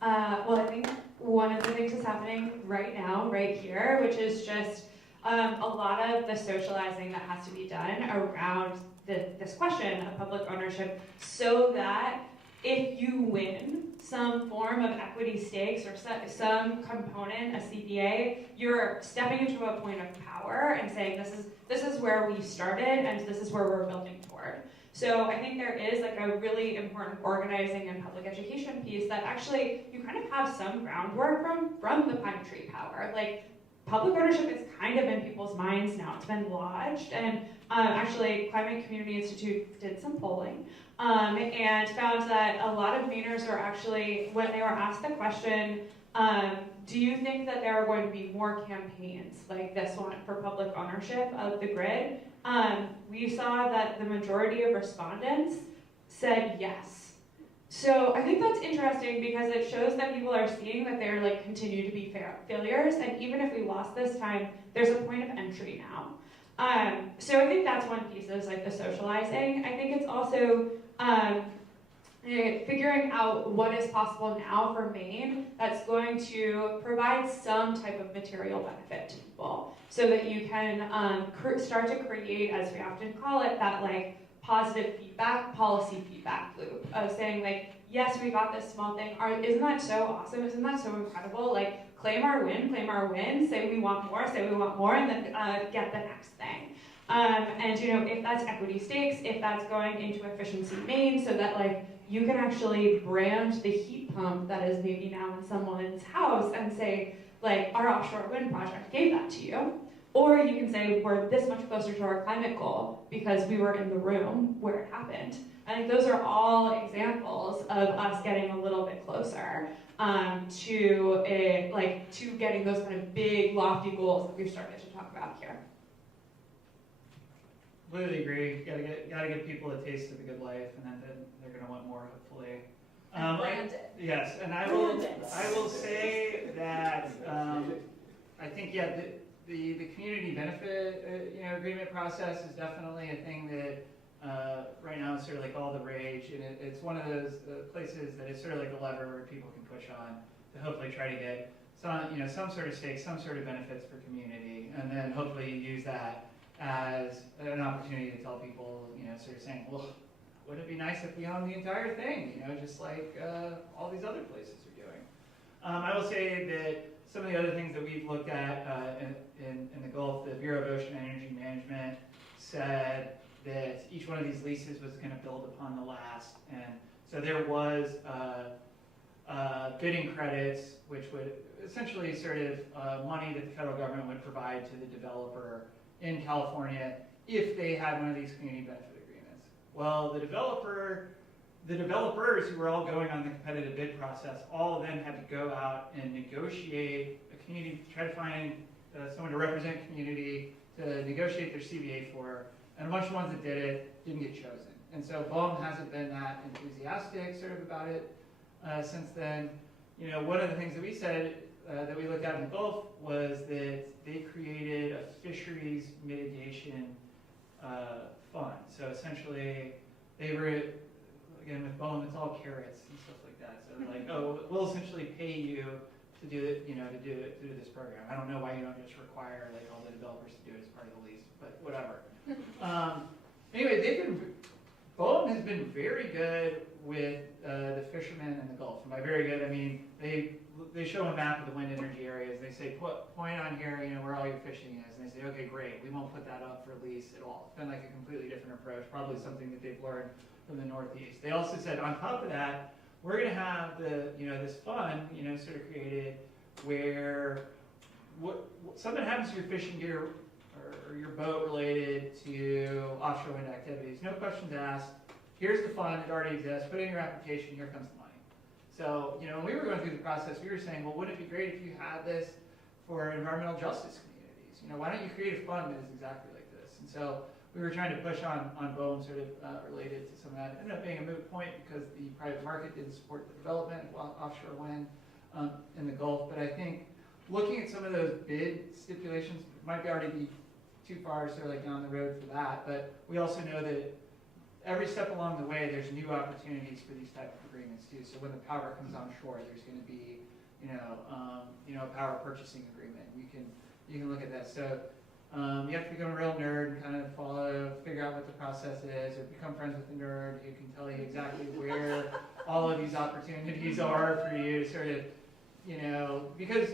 Well, I think one of the things that's happening right now, right here, which is just a lot of the socializing that has to be done around this question of public ownership, so that if you win some form of equity stakes or some component, a CPA, you're stepping into a point of power and saying this is where we started and this is where we're building toward. So I think there is like a really important organizing and public education piece that actually you kind of have some groundwork from the Pine Tree Power. Like public ownership is kind of in people's minds now. It's been lodged, and actually Climate Community Institute did some polling and found that a lot of Mainers are actually, when they were asked the question, do you think that there are going to be more campaigns like this one for public ownership of the grid? We saw that the majority of respondents said yes. So I think that's interesting because it shows that people are seeing that they're like continue to be failures, and even if we lost this time, there's a point of entry now. So I think that's one piece, is like the socializing. I think it's also figuring out what is possible now for Maine that's going to provide some type of material benefit to people, so that you can start to create, as we often call it, that like positive feedback, policy feedback loop of saying like, yes, we got this small thing. Isn't that so awesome? Isn't that so incredible? Like claim our win, say we want more, and then get the next thing. And you know, if that's equity stakes, if that's going into efficiency Maine, so that like you can actually brand the heat pump that is maybe now in someone's house and say, like, our offshore wind project gave that to you. Or you can say, we're this much closer to our climate goal because we were in the room where it happened. I think those are all examples of us getting a little bit closer to getting those kind of big, lofty goals that we've started to talk about here. Completely agree. Gotta give people a taste of the good life, and then they're gonna want more, hopefully. Yes, and I will say that I think the community benefit agreement process is definitely a thing that right now is sort of like all the rage, and it's one of those places that is sort of like a lever where people can push on to hopefully try to get some sort of stake, some sort of benefits for community, and then hopefully use that as an opportunity to tell people, sort of saying, well, wouldn't it be nice if we owned the entire thing, just like all these other places are doing. I will say that some of the other things that we've looked at in the Gulf, the Bureau of Ocean Energy Management said that each one of these leases was going to build upon the last, and so there was bidding credits, which would essentially sort of money that the federal government would provide to the developer in California if they had one of these community benefit agreements. Well, the developers who were all going on the competitive bid process all then had to go out and negotiate a community, try to find someone to represent community to negotiate their CBA for, and a bunch of ones that did it didn't get chosen. And so BOEM hasn't been that enthusiastic sort of about it since then. One of the things that we said that we looked at in the Gulf was that they created a fisheries mitigation fund. So essentially, they were, again with BOEM, it's all carrots and stuff like that. So they're like, oh, we'll essentially pay you to do it, to do this program. I don't know why you don't just require like all the developers to do it as part of the lease, but whatever. Anyway, BOEM has been very good with the fishermen in the Gulf. And by very good, I mean they show a map of the wind energy areas. They say, point on here, where all your fishing is. And they say, okay, great, we won't put that up for lease at all. It's been like a completely different approach, probably something that they've learned from the Northeast. They also said, on top of that, we're going to have this fund, sort of created where something happens to your fishing gear or your boat related to offshore wind activities. No questions asked. Here's the fund, it already exists, put in your application, here comes the money. So, when we were going through the process, we were saying, well, wouldn't it be great if you had this for environmental justice communities? Why don't you create a fund that is exactly like this? And so we were trying to push on BOEM sort of related to some of that. It ended up being a moot point because the private market didn't support the development of offshore wind in the Gulf. But I think looking at some of those bid stipulations might already be too far, sort of like down the road for that. But we also know that every step along the way, there's new opportunities for these type of agreements too. So when the power comes on shore, there's going to be, a power purchasing agreement. You can look at that. So you have to become a real nerd and kind of figure out what the process is, or become friends with the nerd who can tell you exactly where all of these opportunities are for you, sort of, because,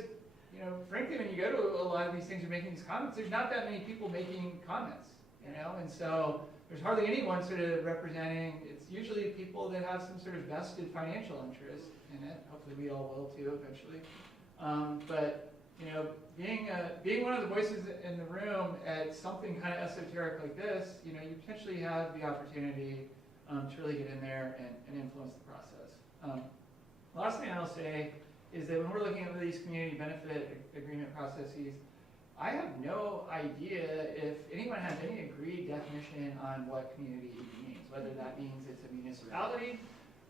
frankly, when you go to a lot of these things, you're making these comments, there's not that many people making comments, and so there's hardly anyone sort of representing. It's usually people that have some sort of vested financial interest in it. Hopefully we all will too eventually. But being one of the voices in the room at something kind of esoteric like this, you potentially have the opportunity to really get in there and influence the process. The last thing I'll say is that when we're looking at these community benefit agreement processes, I have no idea if anyone has any agreed definition on what community means, whether that means it's a municipality,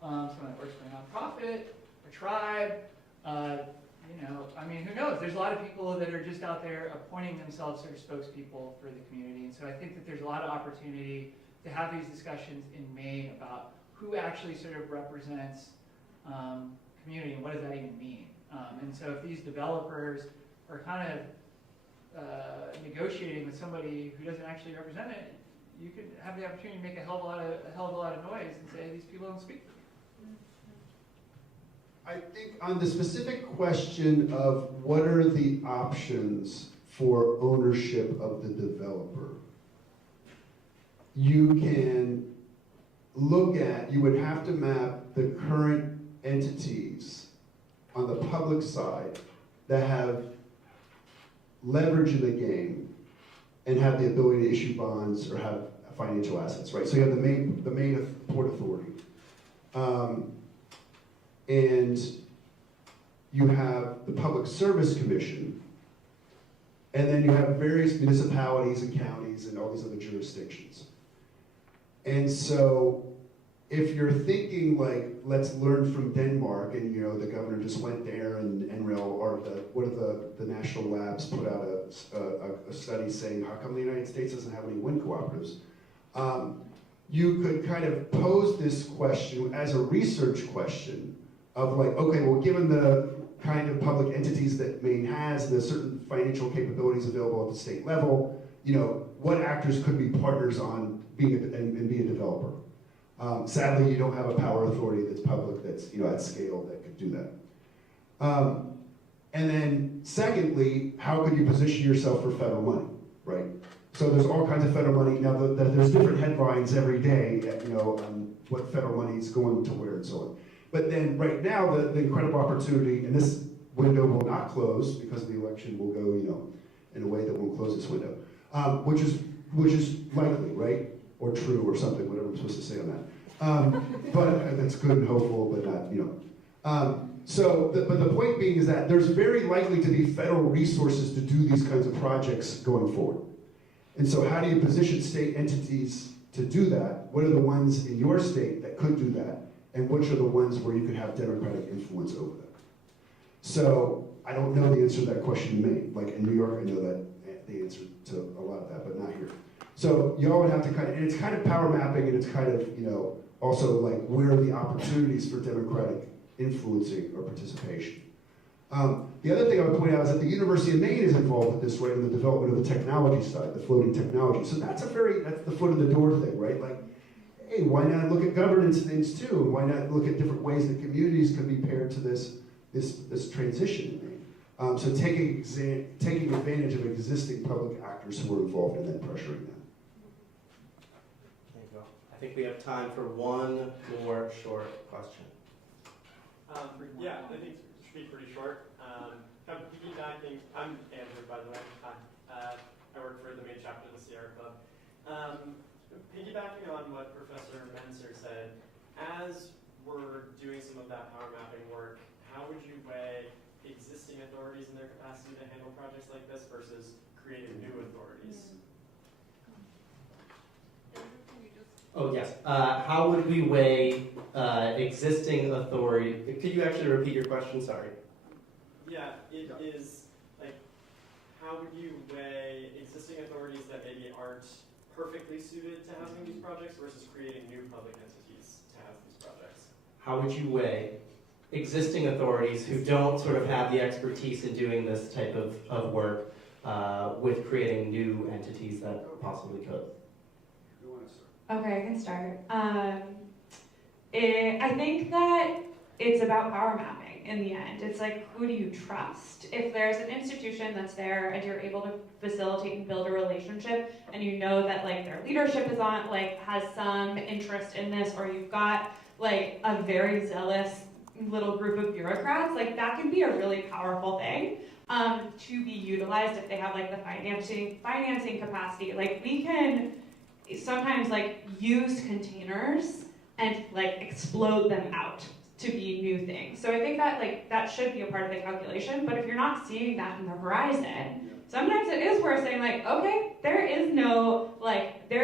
someone that works for a nonprofit, a tribe, who knows? There's a lot of people that are just out there appointing themselves sort of spokespeople for the community, and so I think that there's a lot of opportunity to have these discussions in Maine about who actually sort of represents community and what does that even mean. And so if these developers are kind of negotiating with somebody who doesn't actually represent it, you could have the opportunity to make a hell of a lot of noise and say these people don't speak for me. I think on the specific question of what are the options for ownership of the developer, you can look at, you would have to map the current entities on the public side that have leverage in the game and have the ability to issue bonds or have financial assets, right? So you have the Maine Port Authority. And you have the Public Service Commission, and then you have various municipalities and counties and all these other jurisdictions. And so if you're thinking like, let's learn from Denmark, and you know the governor just went there, and NREL or the national labs put out a study saying how come the United States doesn't have any wind cooperatives? You could kind of pose this question as a research question of like, okay, well, given the kind of public entities that Maine has, the certain financial capabilities available at the state level, you know, what actors could be partners on being and be a developer? Sadly, you don't have a power authority that's public, that's, you know, at scale that could do that. And then secondly, how could you position yourself for federal money, right? So there's all kinds of federal money. Now, there's different headlines every day, you know, on what federal money is going to where and so on. But then right now, the incredible opportunity, and this window will not close because the election will go, you know, in a way that won't close this window, which is likely, right? Or true or something, whatever I'm supposed to say on that. But that's good and hopeful, but not, you know. But the point being is that there's very likely to be federal resources to do these kinds of projects going forward. And so how do you position state entities to do that? What are the ones in your state that could do that? And which are the ones where you could have democratic influence over that? So I don't know the answer to that question in Maine. Like in New York, I know that the answer to a lot of that, but not here. So y'all would have to kind of, and it's kind of power mapping, and it's kind of, you know, also like where are the opportunities for democratic influencing or participation. The other thing I would point out is that the University of Maine is involved with this, right, in the development of the technology side, the floating technology. So that's the foot of the door thing, right? Like, hey, why not look at governance things too? And why not look at different ways that communities can be paired to this transition in Maine? So taking advantage of existing public actors who are involved and then pressuring them. There you go. I think we have time for one more short question. Yeah, I think it should be pretty short. Kind of piggybacking, I'm Andrew, by the way. I work for the Maine chapter of the Sierra Club. Piggybacking on what Professor Menser said, as we're doing some of that power mapping work, how would you weigh existing authorities and their capacity to handle projects like this versus creating new authorities? Oh, yes. How would we weigh existing authority? Could you actually repeat your question? Sorry. Yeah, it is like, how would you weigh existing authorities that maybe aren't perfectly suited to housing these projects versus creating new public entities to house these projects? How would you weigh existing authorities who don't sort of have the expertise in doing this type of work with creating new entities that possibly could? Okay, I can start. I think that it's about power mapping in the end. It's like, who do you trust? If there's an institution that's there and you're able to facilitate and build a relationship, and you know that like their leadership is on, like has some interest in this, or you've got like a very zealous little group of bureaucrats, like that can be a really powerful thing to be utilized if they have like the financing capacity. Like we can sometimes like use containers and like explode them out to be new things. So I think that like that should be a part of the calculation, but if you're not seeing that in the horizon, sometimes it is worth saying like, okay, there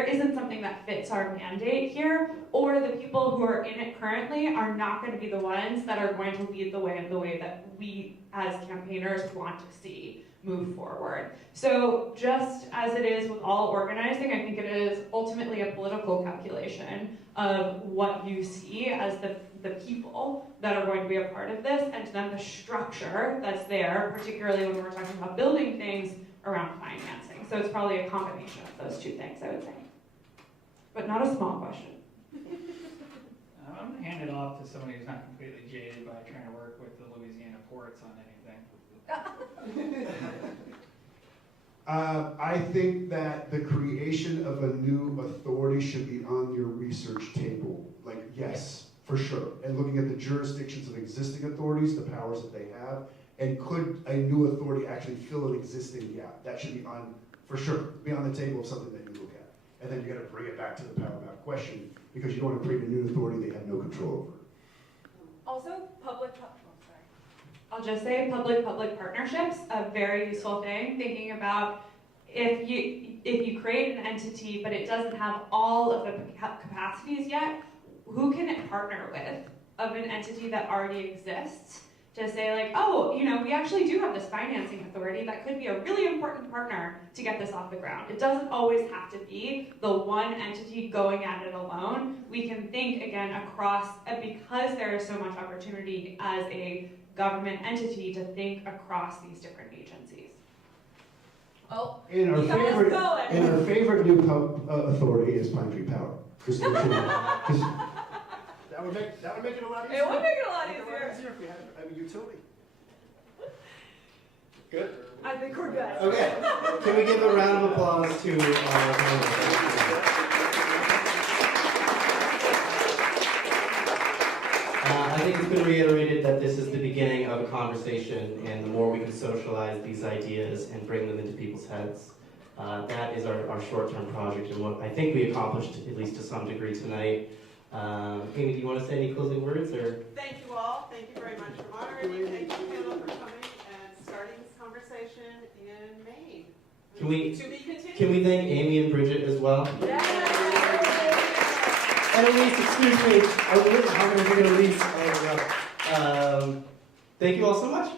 isn't something that fits our mandate here, or the people who are in it currently are not going to be the ones that are going to lead the way in the way that we as campaigners want to see move forward. So just as it is with all organizing, I think it is ultimately a political calculation of what you see as the people that are going to be a part of this, and then the structure that's there, particularly when we're talking about building things around financing. So it's probably a combination of those two things, I would say. But not a small question. I'm going to hand it off to somebody who's not completely jaded by trying to work with the Louisiana ports on anything. I think that the creation of a new authority should be on your research table. Like, yes, for sure. And looking at the jurisdictions of existing authorities, the powers that they have, and could a new authority actually fill an existing gap? That should be on, for sure, be on the table of something that you look at. And then you got to bring it back to the power map question, because you don't want to create a new authority they have no control over. Also, I'll just say public-public partnerships, a very useful thing, thinking about if you create an entity but it doesn't have all of the capacities yet, who can it partner with of an entity that already exists to say like, oh, you know, we actually do have this financing authority that could be a really important partner to get this off the ground. It doesn't always have to be the one entity going at it alone. We can think again across, because there is so much opportunity as a government entity to think across these different agencies. Oh, And our you got us favorite, going. and our favorite new authority is Pine Tree Power. Just so you know. 'Cause that would make it a lot easier. It would make it a lot Make it easier. if we had a utility. Good? I think we're good. Okay. Can we give a round of applause to our panelists? I think it's been reiterated that this is the beginning of a conversation, and the more we can socialize these ideas and bring them into people's heads, that is our short-term project, and what I think we accomplished, at least to some degree tonight. Amy, do you want to say any closing words, or? Thank you all. Thank you very much for moderating. Thank you, Kendall, for coming and starting this conversation in Maine. Can we- To be continued. Can we thank Amy and Bridget as well? Yay! And Elise, excuse me, I'm going to Elise. Thank you all so much.